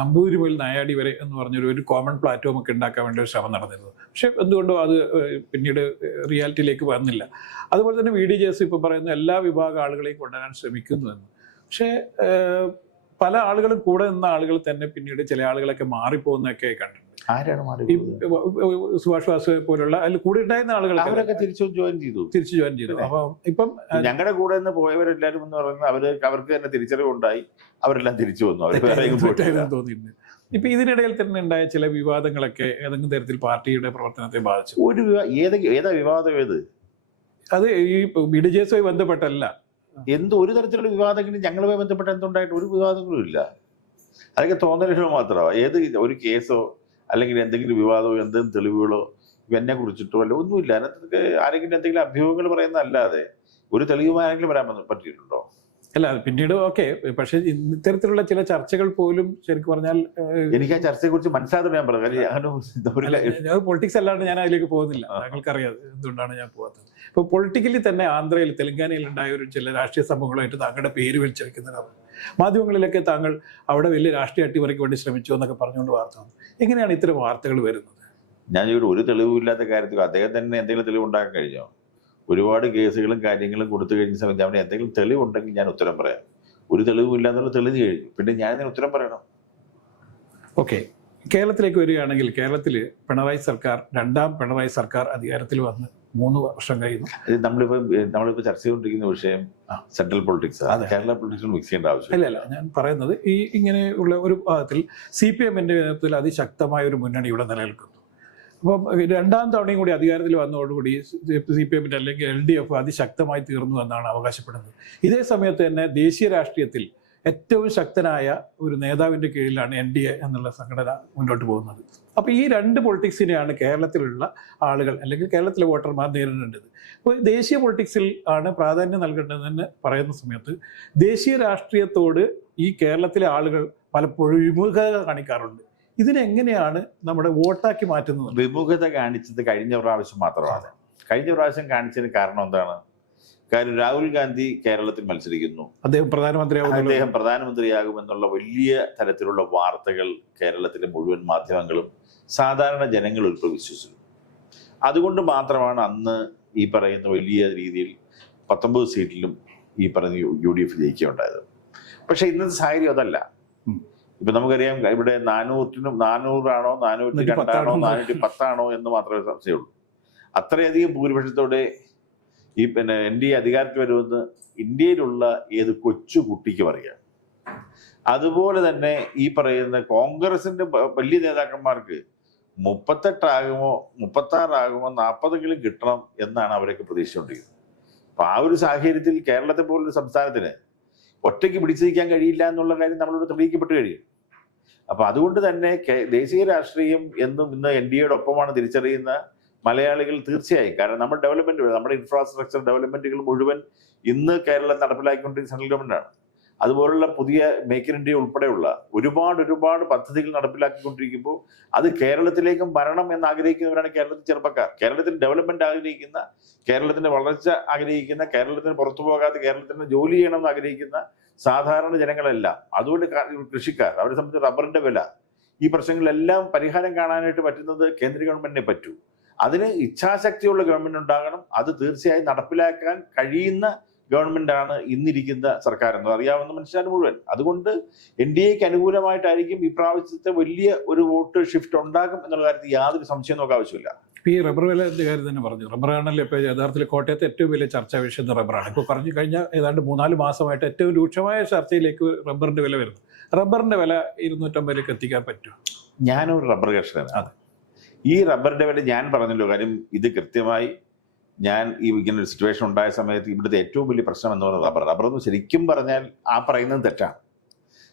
നമ്പൂതിരി മുതൽ നായാടി വരെ എന്ന് പറഞ്ഞൊരു കോമൺ പ്ലാറ്റ്ഫോം ഒക്കെ ഉണ്ടാക്കാൻ വേണ്ടി ഒരു ശ്രമം നടന്നിരുന്നു. പക്ഷെ എന്തുകൊണ്ടോ അത് പിന്നീട് റിയാലിറ്റിയിലേക്ക് വന്നില്ല. അതുപോലെ തന്നെ BDJS ഇപ്പോൾ പറയുന്ന എല്ലാ വിഭാഗം ആളുകളെയും കൊണ്ടുവരാൻ ശ്രമിക്കുന്നുവെന്ന്. പക്ഷേ പല ആളുകളും കൂടെ നിന്ന ആളുകൾ തന്നെ പിന്നീട് ചില ആളുകളൊക്കെ മാറിപ്പോകുന്നൊക്കെ കണ്ടിട്ടുണ്ട്. സുഭാഷ് വാസ് പോലുള്ള അതിൽ കൂടെ ഉണ്ടായിരുന്ന ആളുകൾ അവരൊക്കെ തിരിച്ചു ജോയിൻ ചെയ്തു. അപ്പൊ ഇപ്പം ഞങ്ങളുടെ കൂടെ നിന്ന് പോയവരെല്ലാരും എന്ന് പറയുന്നത് അവർക്ക് തന്നെ തിരിച്ചറിവുണ്ടായി, അവരെല്ലാം തിരിച്ചു വന്നു. തോന്നിയിട്ടുണ്ട്. ഇപ്പൊ ഇതിനിടയിൽ തന്നെ ഉണ്ടായ ചില വിവാദങ്ങളൊക്കെ ഏതെങ്കിലും തരത്തിൽ പാർട്ടിയുടെ പ്രവർത്തനത്തെ ബാധിച്ചു? ഏതാ വിവാദം? അത് ഈ BDJസുമായി ബന്ധപ്പെട്ടല്ല. ഒരു തരത്തിലുള്ള വിവാദങ്ങളും ഞങ്ങളുമായി ബന്ധപ്പെട്ട എന്തുണ്ടായിട്ട് ഒരു വിവാദങ്ങളും ഇല്ല. അതൊക്കെ തോന്നലുകൾ മാത്രമാണ്. ഒരു കേസോ അല്ലെങ്കിൽ എന്തെങ്കിലും വിവാദമോ എന്തെങ്കിലും തെളിവുകളോ എന്നെ കുറിച്ചിട്ടോ അല്ല ഒന്നുമില്ല. അതിനകത്തൊക്കെ ആരെങ്കിലും എന്തെങ്കിലും അഭ്യൂഹങ്ങൾ പറയുന്നതല്ലാതെ ഒരു തെളിവുമായി ആരെങ്കിലും വരാൻ പറ്റിയിട്ടുണ്ടോ? അല്ല, പിന്നീട് പക്ഷെ ഇത്തരത്തിലുള്ള ചില ചർച്ചകൾ പോലും ശരിക്കും പറഞ്ഞാൽ എനിക്ക് ആ ചർച്ചയെ കുറിച്ച് മനസ്സിലാതെ ഞാൻ പറഞ്ഞു. പൊളിറ്റിക്സ് അല്ലാണ്ട് ഞാൻ അതിലേക്ക് പോകുന്നില്ല. താങ്കൾക്കറിയാം എന്തുകൊണ്ടാണ് ഞാൻ പോകാത്തത്. ഇപ്പോൾ പൊളിറ്റിക്കലി തന്നെ ആന്ധ്രയിൽ തെലങ്കാനയിൽ ഉണ്ടായ ചില രാഷ്ട്രീയ സംഭവങ്ങളായിട്ട് താങ്കളുടെ പേര് വലിച്ചെടുക്കുന്നതാണ്. മാധ്യമങ്ങളിലൊക്കെ താങ്കൾ അവിടെ വലിയ രാഷ്ട്രീയ അട്ടിമറിക്ക് വേണ്ടി ശ്രമിച്ചു എന്നൊക്കെ പറഞ്ഞുകൊണ്ട് വാർത്ത വന്നു. എങ്ങനെയാണ് ഇത്തരം വാർത്തകൾ വരുന്നത്? ഞാൻ ഒരു തെളിവില്ലാത്ത കാര്യത്തിൽ അദ്ദേഹം തന്നെ എന്തെങ്കിലും തെളിവുണ്ടാക്കാൻ കഴിഞ്ഞോ? ഒരുപാട് കേസുകളും കാര്യങ്ങളും കൊടുത്തു കഴിഞ്ഞ സമയത്ത് അവിടെ എന്തെങ്കിലും തെളിവുണ്ടെങ്കിൽ ഞാൻ ഉത്തരം പറയാം. ഒരു തെളിവില്ല എന്നുള്ള തെളിഞ്ഞു കഴിഞ്ഞു, പിന്നെ ഞാൻ ഇതിന് ഉത്തരം പറയണം. കേരളത്തിലേക്ക് വരികയാണെങ്കിൽ കേരളത്തിൽ രണ്ടാം പിണറായി സർക്കാർ അധികാരത്തിൽ വന്ന് 3 വർഷം കഴിയുന്നു. നമ്മളിപ്പോ ചർച്ച ചെയ്തുകൊണ്ടിരിക്കുന്ന വിഷയം central politics, Kerala politics mix ചെയ്യേണ്ട ആവശ്യം അല്ല. ഞാൻ പറയുന്നത് ഇങ്ങനെയുള്ള ഒരു ഭാഗത്തിൽ CPMന്റെ നേതൃത്വത്തിൽ അതിശക്തമായ ഒരു മുന്നണി ഇവിടെ നിലനിൽക്കുന്നു. അപ്പം 2ാം തവണയും കൂടി അധികാരത്തിൽ വന്നതോടുകൂടി CPMന്റെ അല്ലെങ്കിൽ LDF അതിശക്തമായി തീർന്നു എന്നാണ് അവകാശപ്പെടുന്നത്. ഇതേ സമയത്ത് തന്നെ ദേശീയ രാഷ്ട്രീയത്തിൽ ഏറ്റവും ശക്തനായ ഒരു നേതാവിൻ്റെ കീഴിലാണ് NDA എന്നുള്ള സംഘടന മുന്നോട്ട് പോകുന്നത്. അപ്പോൾ ഈ 2 പൊളിറ്റിക്സിനെയാണ് കേരളത്തിലുള്ള ആളുകൾ അല്ലെങ്കിൽ കേരളത്തിലെ വോട്ടർമാർ നേരിടേണ്ടത്. അപ്പോൾ ദേശീയ പൊളിറ്റിക്സിൽ ആണ് പ്രാധാന്യം നൽകേണ്ടതെന്ന് പറയുന്ന സമയത്ത് ദേശീയ രാഷ്ട്രീയത്തോട് ഈ കേരളത്തിലെ ആളുകൾ പലപ്പോഴും വിമുഖത കാണിക്കാറുണ്ട്. ഇതിനെങ്ങനെയാണ് നമ്മുടെ വോട്ടാക്കി മാറ്റുന്നത്? വിമുഖത കാണിച്ചത് കഴിഞ്ഞ പ്രാവശ്യം മാത്രമാണ്. കഴിഞ്ഞ പ്രാവശ്യം കാണിച്ചതിന് കാരണം എന്താണ്? കാര്യം രാഹുൽ ഗാന്ധി കേരളത്തിൽ മത്സരിക്കുന്നു, അദ്ദേഹം പ്രധാനമന്ത്രിയാകുമെന്നുള്ള വലിയ തരത്തിലുള്ള വാർത്തകൾ കേരളത്തിലെ മുഴുവൻ മാധ്യമങ്ങളും സാധാരണ ജനങ്ങളും ഇപ്പോൾ വിശ്വസിച്ചു. അതുകൊണ്ട് മാത്രമാണ് അന്ന് ഈ പറയുന്ന വലിയ രീതിയിൽ 19 സീറ്റിലും ഈ പറയുന്ന UDF ജയിക്കുകയുണ്ടായത്. പക്ഷെ ഇന്നത്തെ സാഹചര്യം അതല്ല. ഇപ്പൊ നമുക്കറിയാം, ഇവിടെ 400 ആണോ 402 ആണോ 410 എന്ന് മാത്രമേ സംശയമുള്ളൂ. അത്രയധികം ഭൂരിപക്ഷത്തോടെ ഈ NDA അധികാരത്തിൽ വരുമെന്ന് ഇന്ത്യയിലുള്ള ഏത് കൊച്ചു കുട്ടിക്കും അറിയാം. അതുപോലെ തന്നെ ഈ പറയുന്ന കോൺഗ്രസിന്റെ വലിയ നേതാക്കന്മാർക്ക് 38 ആകുമോ 36 ആകുമോ 40 കിട്ടണം എന്നാണ് അവരൊക്കെ പ്രതീക്ഷിച്ചുകൊണ്ടിരിക്കുന്നത്. അപ്പൊ ആ ഒരു സാഹചര്യത്തിൽ കേരളത്തെ പോലൊരു സംസ്ഥാനത്തിന് ഒറ്റയ്ക്ക് പിടിച്ചിരിക്കാൻ കഴിയില്ല എന്നുള്ള കാര്യം നമ്മളിവിടെ തെളിയിക്കപ്പെട്ട് കഴിയും. അപ്പൊ അതുകൊണ്ട് തന്നെ ദേശീയ രാഷ്ട്രീയം എന്നും ഇന്ന് NDAയുടെ ഒപ്പമാണ് തിരിച്ചറിയുന്ന മലയാളികൾ തീർച്ചയായും. കാരണം നമ്മുടെ ഡെവലപ്മെന്റ്, നമ്മുടെ ഇൻഫ്രാസ്ട്രക്ചർ ഡെവലപ്മെന്റുകൾ മുഴുവൻ ഇന്ന് കേരളം നടപ്പിലാക്കിക്കൊണ്ടിരിക്കുന്ന സെൻട്രൽ ഗവൺമെന്റാണ്. അതുപോലുള്ള പുതിയ മേക്ക് ഇൻ ഇന്ത്യ ഉൾപ്പെടെയുള്ള ഒരുപാട് പദ്ധതികൾ നടപ്പിലാക്കിക്കൊണ്ടിരിക്കുമ്പോൾ അത് കേരളത്തിലേക്കും വരണം എന്ന് ആഗ്രഹിക്കുന്നവരാണ് കേരളത്തിൽ ചെറുപ്പക്കാർ. കേരളത്തിൽ ഡെവലപ്മെന്റ് ആഗ്രഹിക്കുന്ന, കേരളത്തിന്റെ വളർച്ച ആഗ്രഹിക്കുന്ന, കേരളത്തിന് പുറത്തു പോകാതെ കേരളത്തിന് ജോലി ചെയ്യണം എന്ന് ആഗ്രഹിക്കുന്ന സാധാരണ ജനങ്ങളെല്ലാം, അതുകൊണ്ട് കൃഷിക്കാർ, അവരെ സംബന്ധിച്ച് റബ്ബറിന്റെ വില, ഈ പ്രശ്നങ്ങളെല്ലാം പരിഹാരം കാണാനായിട്ട് പറ്റുന്നത് കേന്ദ്ര ഗവൺമെന്റിനെ പറ്റൂ. അതിന് ഇച്ഛാശക്തിയുള്ള ഗവൺമെന്റ് ഉണ്ടാകണം. അത് തീർച്ചയായും നടപ്പിലാക്കാൻ കഴിയുന്ന ഗവൺമെന്റാണ് ഇന്നിരിക്കുന്ന സർക്കാർ എന്ന് അറിയാവുന്ന മനുഷ്യന് മുഴുവൻ. അതുകൊണ്ട് NDAക്ക് അനുകൂലമായിട്ടായിരിക്കും ഇപ്രാവശ്യത്തെ വലിയ ഒരു വോട്ട് ഷിഫ്റ്റ് ഉണ്ടാകും എന്നുള്ള കാര്യത്തിൽ യാതൊരു സംശയം നോക്കാൻ ആവശ്യമില്ല. ഈ റബ്ബർ വില കാര്യം തന്നെ പറഞ്ഞു. റബ്ബറാണല്ലോ ഇപ്പോൾ യഥാർത്ഥത്തിൽ കോട്ടയത്തെ ഏറ്റവും വലിയ ചർച്ചാ വിഷയം റബ്ബറാണ്. ഇപ്പോൾ പറഞ്ഞു കഴിഞ്ഞ ഏതാണ്ട് 3-4 മാസമായിട്ട് ഏറ്റവും രൂക്ഷമായ ചർച്ചയിലേക്ക് റബ്ബറിന്റെ വില വരുന്നു. റബ്ബറിന്റെ വില 250 എത്തിക്കാൻ പറ്റുമോ? ഞാനൊരു റബ്ബർ കർഷകനാണ്. ഈ റബ്ബറിന്റെ വില ഞാൻ പറഞ്ഞല്ലോ. കാര്യം ഇത് കൃത്യമായി ഞാൻ ഈ ഇങ്ങനെ ഒരു സിറ്റുവേഷൻ ഉണ്ടായ സമയത്ത് ഇവിടുത്തെ ഏറ്റവും വലിയ പ്രശ്നം എന്ന് പറയുന്നത് റബ്ബർ എന്ന് ശരിക്കും പറഞ്ഞാൽ ആ പറയുന്നത് തെറ്റാണ്.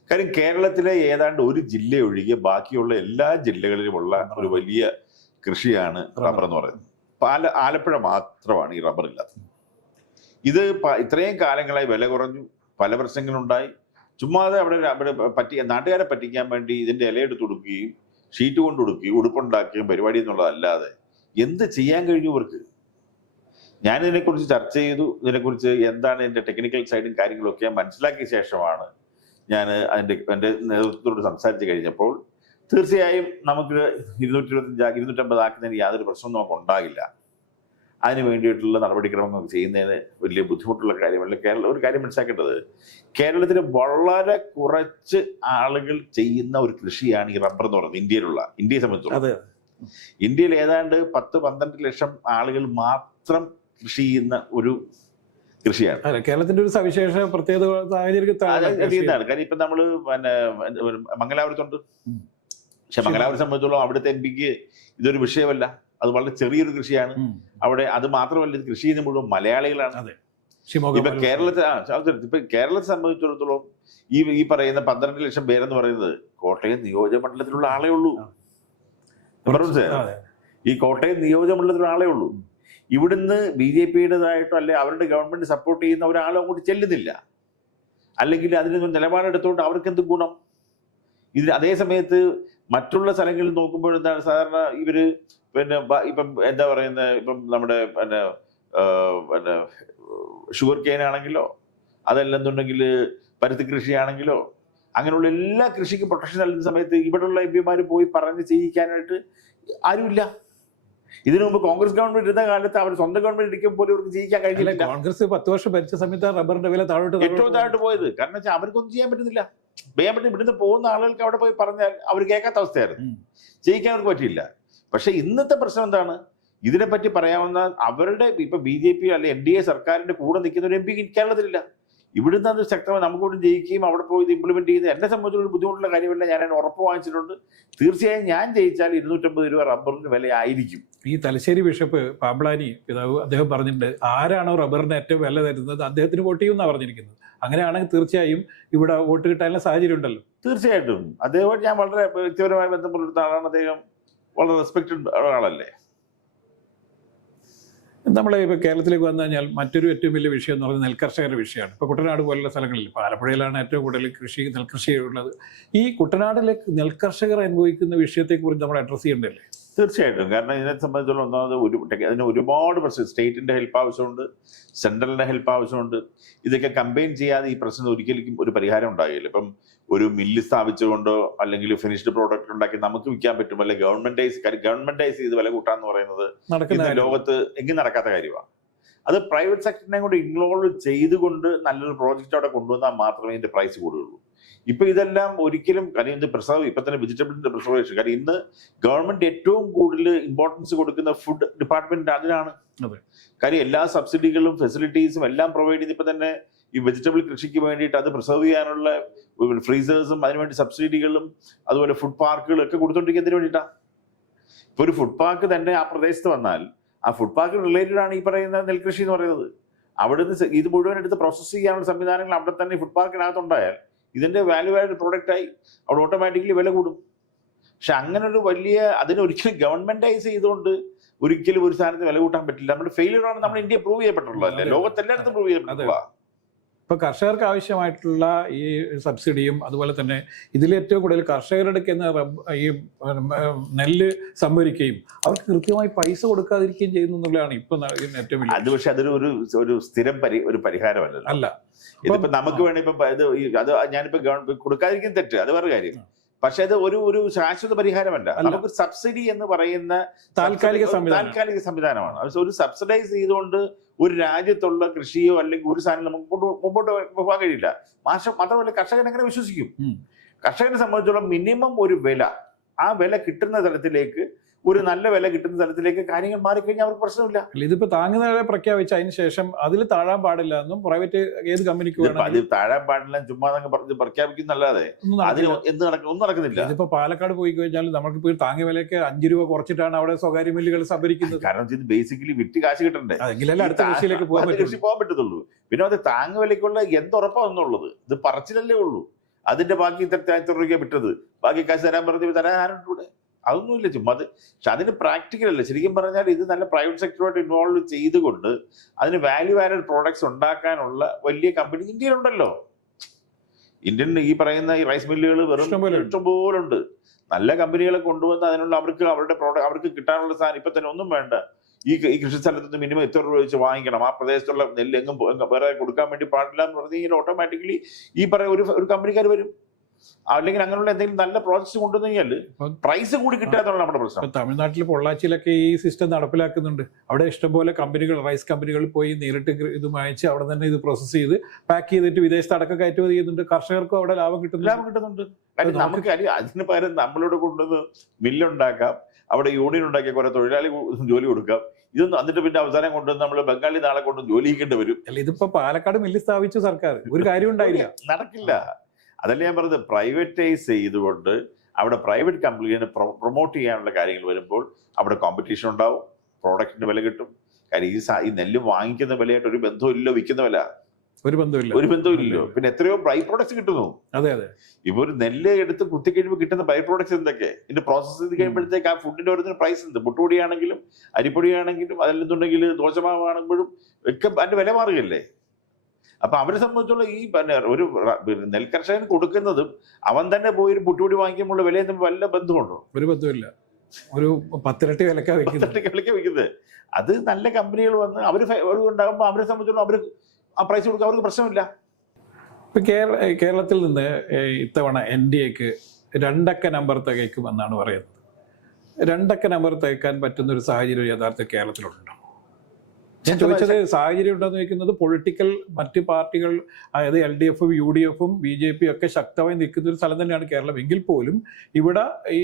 കാര്യം കേരളത്തിലെ ഏതാണ്ട് ഒരു ജില്ല ഒഴികെ ബാക്കിയുള്ള എല്ലാ ജില്ലകളിലുമുള്ള ഒരു വലിയ കൃഷിയാണ് റബ്ബർ എന്ന് പറയുന്നത്. ആലപ്പുഴ മാത്രമാണ് ഈ റബ്ബർ ഇല്ലാത്തത്. ഇത് ഇത്രയും കാലങ്ങളായി വില കുറഞ്ഞു, പല പ്രശ്നങ്ങളുണ്ടായി. ചുമ്മാതെ അവിടെ നാട്ടുകാരെ പറ്റിക്കാൻ വേണ്ടി ഇതിന്റെ ഇലയെടുത്ത് കൊടുക്കുകയും ഷീറ്റ് കൊണ്ട് കൊടുക്കുകയും ഉടുപ്പുണ്ടാക്കുകയും പരിപാടി എന്നുള്ളതല്ലാതെ എന്ത് ചെയ്യാൻ കഴിഞ്ഞു ഇവർക്ക്? ഞാനിതിനെക്കുറിച്ച് ചർച്ച ചെയ്തു. ഇതിനെക്കുറിച്ച് എന്താണ് ഇതിന്റെ ടെക്നിക്കൽ സൈഡും കാര്യങ്ങളൊക്കെ ഞാൻ മനസ്സിലാക്കിയ ശേഷമാണ് ഞാൻ എൻ്റെ നേതൃത്വത്തോട് സംസാരിച്ച് കഴിഞ്ഞപ്പോൾ തീർച്ചയായും നമുക്ക് 250 ആക്കുന്നതിന് യാതൊരു പ്രശ്നവും നമുക്ക് ഉണ്ടാകില്ല. അതിന് വേണ്ടിയിട്ടുള്ള നടപടിക്രമങ്ങൾ ചെയ്യുന്നതിന് വലിയ ബുദ്ധിമുട്ടുള്ള കാര്യമല്ല. ഒരു കാര്യം മനസ്സിലാക്കേണ്ടത്, കേരളത്തിൽ വളരെ കുറച്ച് ആളുകൾ ചെയ്യുന്ന ഒരു കൃഷിയാണ് ഈ റബ്ബർ എന്ന് പറയുന്നത്. ഇന്ത്യയെ സംബന്ധിച്ചിടത്തോളം ഇന്ത്യയിൽ ഏതാണ്ട് 10-12 ലക്ഷം ആളുകൾ മാത്രം കൃഷി ചെയ്യുന്ന ഒരു കൃഷിയാണ്. കേരളത്തിന്റെ ഒരു സവിശേഷ പ്രത്യേകത കാര്യം ഇപ്പൊ നമ്മള് മംഗലാപുരത്തുണ്ട്. പക്ഷെ മംഗലാപുരം സംബന്ധിച്ചോളം അവിടുത്തെ MP-ക്ക് ഇതൊരു വിഷയമല്ല. അത് വളരെ ചെറിയൊരു കൃഷിയാണ് അവിടെ. അത് മാത്രമല്ല, ഇത് കൃഷി ചെയ്യുന്ന മുഴുവൻ മലയാളികളാണ്. ഇപ്പൊ കേരളത്തെ സംബന്ധിച്ചിടത്തോളം ഈ പറയുന്ന 12 ലക്ഷം പേരെന്ന് പറയുന്നത് കോട്ടയം നിയോജകമണ്ഡലത്തിലുള്ള ആളേ ഉള്ളൂ. ഈ കോട്ടയം നിയോജകമണ്ഡലത്തിലുള്ള ആളേ ഉള്ളൂ. ഇവിടുന്ന് BJP-യുടേതായിട്ടോ അല്ലെ അവരുടെ ഗവൺമെന്റ് സപ്പോർട്ട് ചെയ്യുന്ന ഒരാളും അങ്ങോട്ട് ചെല്ലുന്നില്ല. അല്ലെങ്കിൽ അതിനൊന്നും നിലപാടെടുത്തുകൊണ്ട് അവർക്ക് എന്ത് ഗുണം? അതേ സമയത്ത് മറ്റുള്ള സ്ഥലങ്ങളിൽ നോക്കുമ്പോൾ എന്താണ് സാധാരണ ഇവര് ഇപ്പം എന്താ പറയുന്നത്, ഇപ്പം നമ്മുടെ ഷുഗർ കെയിൻ ആണെങ്കിലോ അതല്ലെന്നുണ്ടെങ്കിൽ പരുത്തി കൃഷിയാണെങ്കിലോ അങ്ങനെയുള്ള എല്ലാ കൃഷിക്കും പ്രൊട്ടക്ഷൻ നൽകുന്ന സമയത്ത് ഇവിടെയുള്ള MP-മാർ പോയി പറഞ്ഞ് ചെയ്യിക്കാനായിട്ട് ആരുമില്ല. ഇതിനു മുമ്പ് കോൺഗ്രസ് ഗവൺമെന്റ് ഇരുന്ന കാലത്ത് അവർ സ്വന്തം ഗവൺമെന്റ് ഇരിക്കുമ്പോൾ പോലും ഇവർക്ക് ചെയ്യിക്കാൻ കഴിഞ്ഞില്ല. കോൺഗ്രസ് 10 വർഷം ഭരിച്ച സമയത്ത് റബ്ബറിന്റെ വില ഏറ്റവും താഴോട്ട് പോയത്. കാരണം വെച്ചാൽ അവർക്കൊന്നും ചെയ്യാൻ പറ്റുന്നില്ല. ഇവിടുന്ന് പോകുന്ന ആളുകൾക്ക് അവിടെ പോയി പറഞ്ഞാൽ അവർ കേൾക്കാത്ത അവസ്ഥയായിരുന്നു. ചെയ്യിക്കാൻ അവർക്ക് പറ്റിയില്ല. പക്ഷെ ഇന്നത്തെ പ്രശ്നം എന്താണ്? ഇതിനെപ്പറ്റി പറയാവുന്ന അവരുടെ ഇപ്പൊ BJP അല്ലെ NDA സർക്കാരിന്റെ കൂടെ നിൽക്കുന്ന ഒരു MP കേരളത്തിലില്ല. ഇവിടുന്ന് അത് ശക്തമായി നമുക്കോട്ട് ജയിക്കുകയും അവിടെ പോയി ഇത് ഇംപ്ലിമെന്റ് ചെയ്യുന്നത് എന്നെ സംബന്ധിച്ചൊരു ബുദ്ധിമുട്ടുള്ള കാര്യമല്ല. ഞാൻ അതിന് ഉറപ്പ് വാങ്ങിച്ചിട്ടുണ്ട്. തീർച്ചയായും ഞാൻ ജയിച്ചാൽ 250 രൂപ റബ്ബറിന് വില ആയിരിക്കും. ഈ തലശ്ശേരി ബിഷപ്പ് പാബ്ലാനി പിതാവ് അദ്ദേഹം പറഞ്ഞിട്ടുണ്ട്, ആരാണോ റബ്ബറിന് ഏറ്റവും വില തരുന്നത് അദ്ദേഹത്തിന് വോട്ട് ചെയ്യുമെന്നാണ് പറഞ്ഞിരിക്കുന്നത്. അങ്ങനെയാണെങ്കിൽ തീർച്ചയായും ഇവിടെ വോട്ട് കിട്ടാനുള്ള സാഹചര്യം ഉണ്ടല്ലോ. തീർച്ചയായിട്ടും അദ്ദേഹം ഞാൻ വളരെ വ്യക്തിപരമായി ബന്ധപ്പെടുന്ന ആളാണ്. അദ്ദേഹം വളരെ റെസ്പെക്റ്റഡ് ആളല്ലേ. നമ്മളെ ഇപ്പോൾ കേരളത്തിലേക്ക് വന്നു കഴിഞ്ഞാൽ മറ്റൊരു ഏറ്റവും വലിയ വിഷയം എന്ന് പറയുന്നത് നെൽകർഷകരുടെ വിഷയമാണ്. ഇപ്പോൾ കുട്ടനാട് പോലുള്ള സ്ഥലങ്ങളിൽ, ഇപ്പോൾ ആലപ്പുഴയിലാണ് ഏറ്റവും കൂടുതൽ നെൽകൃഷി ഉള്ളത്. ഈ കുട്ടനാട്ടിലെ നെൽകർഷകർ അനുഭവിക്കുന്ന വിഷയത്തെക്കുറിച്ച് നമ്മൾ അഡ്രസ്സ് ചെയ്യേണ്ടതല്ലേ? തീർച്ചയായിട്ടും. കാരണം ഇതിനെ സംബന്ധിച്ചുള്ള ഒന്നാമത് അതിന് ഒരുപാട് പ്രശ്നം, സ്റ്റേറ്റിന്റെ ഹെൽപ്പ് ആവശ്യമുണ്ട്, സെൻട്രലിന്റെ ഹെൽപ്പ് ആവശ്യമുണ്ട്. ഇതൊക്കെ കമ്പൈൻ ചെയ്യാതെ ഈ പ്രശ്നം ഒരിക്കലും ഒരു പരിഹാരം ഉണ്ടാകില്ല. ഇപ്പം ഒരു മില്ല് സ്ഥാപിച്ചുകൊണ്ടോ അല്ലെങ്കിൽ ഫിനിഷ്ഡ് പ്രോഡക്റ്റ് ഉണ്ടാക്കി നമുക്ക് വിൽക്കാൻ പറ്റും, അല്ലെങ്കിൽ ഗവൺമെന്റൈസ് ചെയ്ത് വില കൂട്ടാന്ന് പറയുന്നത് ലോകത്ത് എങ്ങനെ നടക്കാത്ത കാര്യമാണ്. അത് പ്രൈവറ്റ് സെക്ടറിനെ കൊണ്ട് ഇൻവോൾവ് ചെയ്തുകൊണ്ട് നല്ലൊരു പ്രോജക്റ്റ് അവിടെ കൊണ്ടുവന്നാൽ മാത്രമേ ഇതിന്റെ പ്രൈസ് കൂടുകയുള്ളൂ. ഇപ്പൊ ഇതെല്ലാം ഒരിക്കലും കാര്യം ഇത് ഇപ്പൊ തന്നെ വെജിറ്റബിളിന്റെ പ്രിസർവേഷൻ, കാര്യം ഇന്ന് ഗവൺമെന്റ് ഏറ്റവും കൂടുതൽ ഇമ്പോർട്ടൻസ് കൊടുക്കുന്ന ഫുഡ് ഡിപ്പാർട്ട്മെന്റ് അതിനാണ്. കാര്യം എല്ലാ സബ്സിഡികളും ഫെസിലിറ്റീസും എല്ലാം പ്രൊവൈഡ് ചെയ്ത് ഇപ്പൊ തന്നെ ഈ വെജിറ്റബിൾ കൃഷിക്ക് വേണ്ടിയിട്ട് അത് പ്രിസർവ് ചെയ്യാനുള്ള ഫ്രീസേഴ്സും അതിനുവേണ്ടി സബ്സിഡികളും അതുപോലെ ഫുഡ് പാർക്കുകളും ഒക്കെ കൊടുത്തോണ്ടിരിക്കുന്നതിന് വേണ്ടിയിട്ടാണ്. ഇപ്പൊ ഒരു ഫുഡ് പാർക്ക് തന്നെ ആ പ്രദേശത്ത് വന്നാൽ ആ ഫുഡ് പാർക്ക് റിലേറ്റഡ് ആണ് ഈ പറയുന്ന നെൽകൃഷി എന്ന് പറയുന്നത്. അവിടുന്ന് ഇത് മുഴുവൻ എടുത്ത് പ്രോസസ്സ് ചെയ്യാനുള്ള സംവിധാനങ്ങൾ അവിടെ തന്നെ ഫുഡ് പാർക്കിനകത്തുണ്ടായാൽ ഇതിന്റെ വാല്യൂ ആഡ് പ്രോഡക്റ്റായി അവിടെ ഓട്ടോമാറ്റിക്കലി വില കൂടും. പക്ഷെ അങ്ങനെ ഒരു വലിയ അതിനൊരിക്കലും ഗവൺമെന്റൈസ് ചെയ്തുകൊണ്ട് ഒരിക്കലും ഒരു സാധനത്തിന് വില കൂട്ടാൻ പറ്റില്ല. നമ്മുടെ ഫെയിലിയർ ആണ് നമ്മൾ ഇന്ത്യ പ്രൂവ് ചെയ്യപ്പെട്ടുള്ളതല്ലേ, ലോകത്തെല്ലായിടത്തും പ്രൂവ് ചെയ്യപ്പെട്ടുള്ള. ഇപ്പോൾ കർഷകർക്ക് ആവശ്യമായിട്ടുള്ള ഈ സബ്സിഡിയും അതുപോലെ തന്നെ ഇതിലേറ്റവും കൂടുതൽ കർഷകരുടെ ഈ നെല്ല് സംഭരിക്കുകയും അവർക്ക് കൃത്യമായി പൈസ കൊടുക്കാതിരിക്കുകയും ചെയ്യുന്നു എന്നുള്ളതാണ് ഇപ്പൊ ഏറ്റവും വലിയ. അത് പക്ഷെ അതൊരു ഒരു സ്ഥിരം ഒരു പരിഹാരമല്ല. അല്ല, ഇതിപ്പോ നമുക്ക് വേണേ ഇപ്പൊ അത് ഞാനിപ്പോ ഗവൺമെന്റ് കൊടുക്കാതിരിക്കുന്ന തെറ്റ്, അത് വേറെ കാര്യം. പക്ഷെ അത് ഒരു ശാശ്വത പരിഹാരമല്ല. നമുക്ക് സബ്സിഡി എന്ന് പറയുന്ന താൽക്കാലിക സംവിധാനമാണ്. ഒരു സബ്സിഡൈസ് ചെയ്തുകൊണ്ട് ഒരു രാജ്യത്തുള്ള കൃഷിയോ അല്ലെങ്കിൽ ഒരു സാധനം നമുക്ക് മുമ്പോട്ട് പോകാൻ കഴിയില്ല. മാത്രമല്ല കർഷകൻ എങ്ങനെ വിശ്വസിക്കും? കർഷകനെ സംബന്ധിച്ചോളം മിനിമം ഒരു വില, ആ വില കിട്ടുന്ന തലത്തിലേക്ക്, ഒരു നല്ല വില കിട്ടുന്ന തലത്തിലേക്ക് കാര്യങ്ങൾ മാറിക്കഴിഞ്ഞാൽ അവർക്ക് പ്രശ്നമില്ല. ഇതിപ്പോ താങ്ങുന്ന വില പ്രഖ്യാപിച്ച അതിന് ശേഷം അതിൽ താഴാൻ പാടില്ല എന്നും പ്രൈവറ്റ് ഏത് കമ്പനിക്ക് അത് താഴാൻ പാടില്ല ചുമ്മാ പറഞ്ഞ് പ്രഖ്യാപിക്കുന്നല്ലാതെ അതിന് ഒന്നും നടക്കുന്നില്ല. ഇതിപ്പോ പാലക്കാട് പോയി കഴിഞ്ഞാൽ നമുക്കിപ്പോ താങ്ങുന്ന വിലയ്ക്ക് 5 രൂപ കുറച്ചിട്ടാണ് അവിടെ സ്വകാര്യ മില്ലുകൾ സംഭരിക്കുന്നത്. കാരണം ഇത് ബേസിക്കലി വിറ്റ് കാശ് കിട്ടണ്ടേ, എങ്കിലല്ലേ അടുത്ത കൃഷിയിലേക്ക് പോകാൻ പറ്റത്തുള്ളൂ. പിന്നെ അത് താങ്ങു വിലയ്ക്കുള്ള എന്തുറപ്പാന്നുള്ളത് ഇത് പറച്ചിലല്ലേ ഉള്ളൂ. അതിന്റെ ബാക്കി ഇത്ര രൂപ വിറ്റത്, ബാക്കി കാശ് തരാൻ പറഞ്ഞ് തരാൻ ആരുണ്ട്? അതൊന്നുമില്ല, ചുമ്മാ അത്. പക്ഷെ അതിന് പ്രാക്ടിക്കൽ അല്ല. ശരിക്കും പറഞ്ഞാൽ ഇത് നല്ല പ്രൈവറ്റ് സെക്ടറുമായിട്ട് ഇൻവോൾവ് ചെയ്തുകൊണ്ട് അതിന് വാല്യൂ ആഡഡ് പ്രോഡക്ട്സ് ഉണ്ടാക്കാനുള്ള വലിയ കമ്പനി ഇന്ത്യയിലുണ്ടല്ലോ. ഇന്ത്യൻ ഈ പറയുന്ന ഈ റൈസ് മില്ലുകൾ വെറും ഇഷ്ടംപോലെ ഉണ്ട്. നല്ല കമ്പനികളെ കൊണ്ടുവന്ന് അതിനുള്ള അവർക്ക് കിട്ടാനുള്ള സാധനം ഇപ്പൊ തന്നെ ഒന്നും വേണ്ട. ഈ കൃഷി സ്ഥലത്ത് നിന്ന് മിനിമം എത്ര രൂപ വെച്ച് വാങ്ങിക്കണം, ആ പ്രദേശത്തുള്ള നെല്ല് എങ്ങും വേറെ കൊടുക്കാൻ വേണ്ടി പാടില്ല എന്ന് പറഞ്ഞു കഴിഞ്ഞാൽ ഓട്ടോമാറ്റിക്കലി ഈ പറയുന്ന ഒരു കമ്പനിക്കാർ വരും. അല്ലെങ്കിൽ അങ്ങനെയുള്ള എന്തെങ്കിലും നല്ല പ്രോജക്ട്സ് കൊണ്ടുവന്നു കഴിഞ്ഞാൽ പ്രൈസ് കൂടി കിട്ടാത്തതാണ് നമ്മുടെ പ്രശ്നം. തമിഴ്നാട്ടിൽ പൊള്ളാച്ചിയിലൊക്കെ ഈ സിസ്റ്റം നടപ്പിലാക്കുന്നുണ്ട്. അവിടെ ഇഷ്ടംപോലെ കമ്പനികൾ, റൈസ് കമ്പനികൾ പോയി നേരിട്ട് ഇത് വാങ്ങിച്ച് അവിടെ തന്നെ ഇത് പ്രോസസ് ചെയ്ത് പാക്ക് ചെയ്തിട്ട് വിദേശത്ത് അടക്കം കയറ്റുമതി ചെയ്യുന്നുണ്ട്. കർഷകർക്കും അവിടെ ലാഭം കിട്ടുന്നുണ്ട്. നമുക്ക് അതിന് പകരം നമ്മളിവിടെ കൊണ്ടുവന്ന് മില്ലുണ്ടാക്കാം, അവിടെ യൂണിയൻ ഉണ്ടാക്കിയ കുറെ തൊഴിലാളി ജോലി കൊടുക്കാം. ഇതൊന്നും എന്നിട്ട് പിന്നെ അവസാനം കൊണ്ടുവന്ന് നമ്മൾ ബംഗാളി നാളെ കൊണ്ട് ജോലി ചെയ്യേണ്ടി വരും. അല്ല, ഇതിപ്പോ പാലക്കാട് മില്ല് സ്ഥാപിച്ചു സർക്കാർ, ഒരു കാര്യം ഉണ്ടായില്ല, നടക്കില്ല. അതല്ല ഞാൻ പറഞ്ഞത്, പ്രൈവറ്റൈസ് ചെയ്തുകൊണ്ട് അവിടെ പ്രൈവറ്റ് കമ്പനിയെ പ്രൊമോട്ട് ചെയ്യാനുള്ള കാര്യങ്ങൾ വരുമ്പോൾ അവിടെ കോമ്പറ്റീഷൻ ഉണ്ടാവും, പ്രോഡക്റ്റിന് വില കിട്ടും. കാര്യം ഈ നെല്ല് വാങ്ങിക്കുന്ന വിലയായിട്ട് ഒരു ബന്ധമില്ലല്ലോ, വിൽക്കുന്ന വില ഒരു ബന്ധമില്ലല്ലോ. പിന്നെ എത്രയോ ബൈ പ്രോഡക്ട്സ് കിട്ടുന്നു. അതെ അതെ. ഇപ്പൊ ഒരു നെല്ല് എടുത്ത് കുത്തിക്കഴിയുമ്പോൾ കിട്ടുന്ന ബൈ പ്രോഡക്ട്സ് എന്തൊക്കെ, ഇതിന്റെ പ്രോസസ് ചെയ്ത് കഴിയുമ്പോഴത്തേക്ക് ആ ഫുഡിന്റെ ഓരോന്നിന് പ്രൈസ് ഉണ്ട്. പുട്ടുപൊടിയാണെങ്കിലും അരിപ്പൊടിയാണെങ്കിലും അതല്ലെന്നുണ്ടെങ്കിൽ ദോശമാവാണെങ്കിലും ഒക്കെ അതിന്റെ വില മാറുകയല്ലേ. അപ്പൊ അവരെ സംബന്ധിച്ചുള്ള ഈ ഒരു നെൽകർഷകന് കൊടുക്കുന്നതും അവൻ തന്നെ പോയി ഒരു പുട്ടുപൊടി വാങ്ങിക്കുമ്പോൾ വിലയും തമ്മിൽ വല്ല ബന്ധമുണ്ടോ? ഒരു ബന്ധമില്ല. ഒരു 10 ഇരട്ടി വിലക്കാ വെക്കുന്നത്. അത് നല്ല കമ്പനികൾ വന്ന് അവർ ഉണ്ടാകുമ്പോൾ അവരെ സംബന്ധിച്ചുള്ള അവർ ആ പ്രൈസ് കൊടുക്കുക, അവർക്ക് പ്രശ്നമില്ല. ഇപ്പൊ കേരളത്തിൽ നിന്ന് ഇത്തവണ NDAക്ക് 2 അക്ക നമ്പർ തികയ്ക്കുമെന്നാണ് പറയുന്നത്. 2 അക്ക നമ്പർ തികക്കാൻ പറ്റുന്ന ഒരു സാഹചര്യം യഥാർത്ഥ കേരളത്തിലുണ്ടോ? ഞാൻ ചോദിച്ചത് സാഹചര്യം ഉണ്ടെന്ന് ചോദിക്കുന്നത് പൊളിറ്റിക്കൽ മറ്റ് പാർട്ടികൾ, അതായത് LDFും UDFും BJP ഒക്കെ ശക്തമായി നിൽക്കുന്ന ഒരു സ്ഥലം തന്നെയാണ് കേരളം. എങ്കിൽ പോലും ഇവിടെ ഈ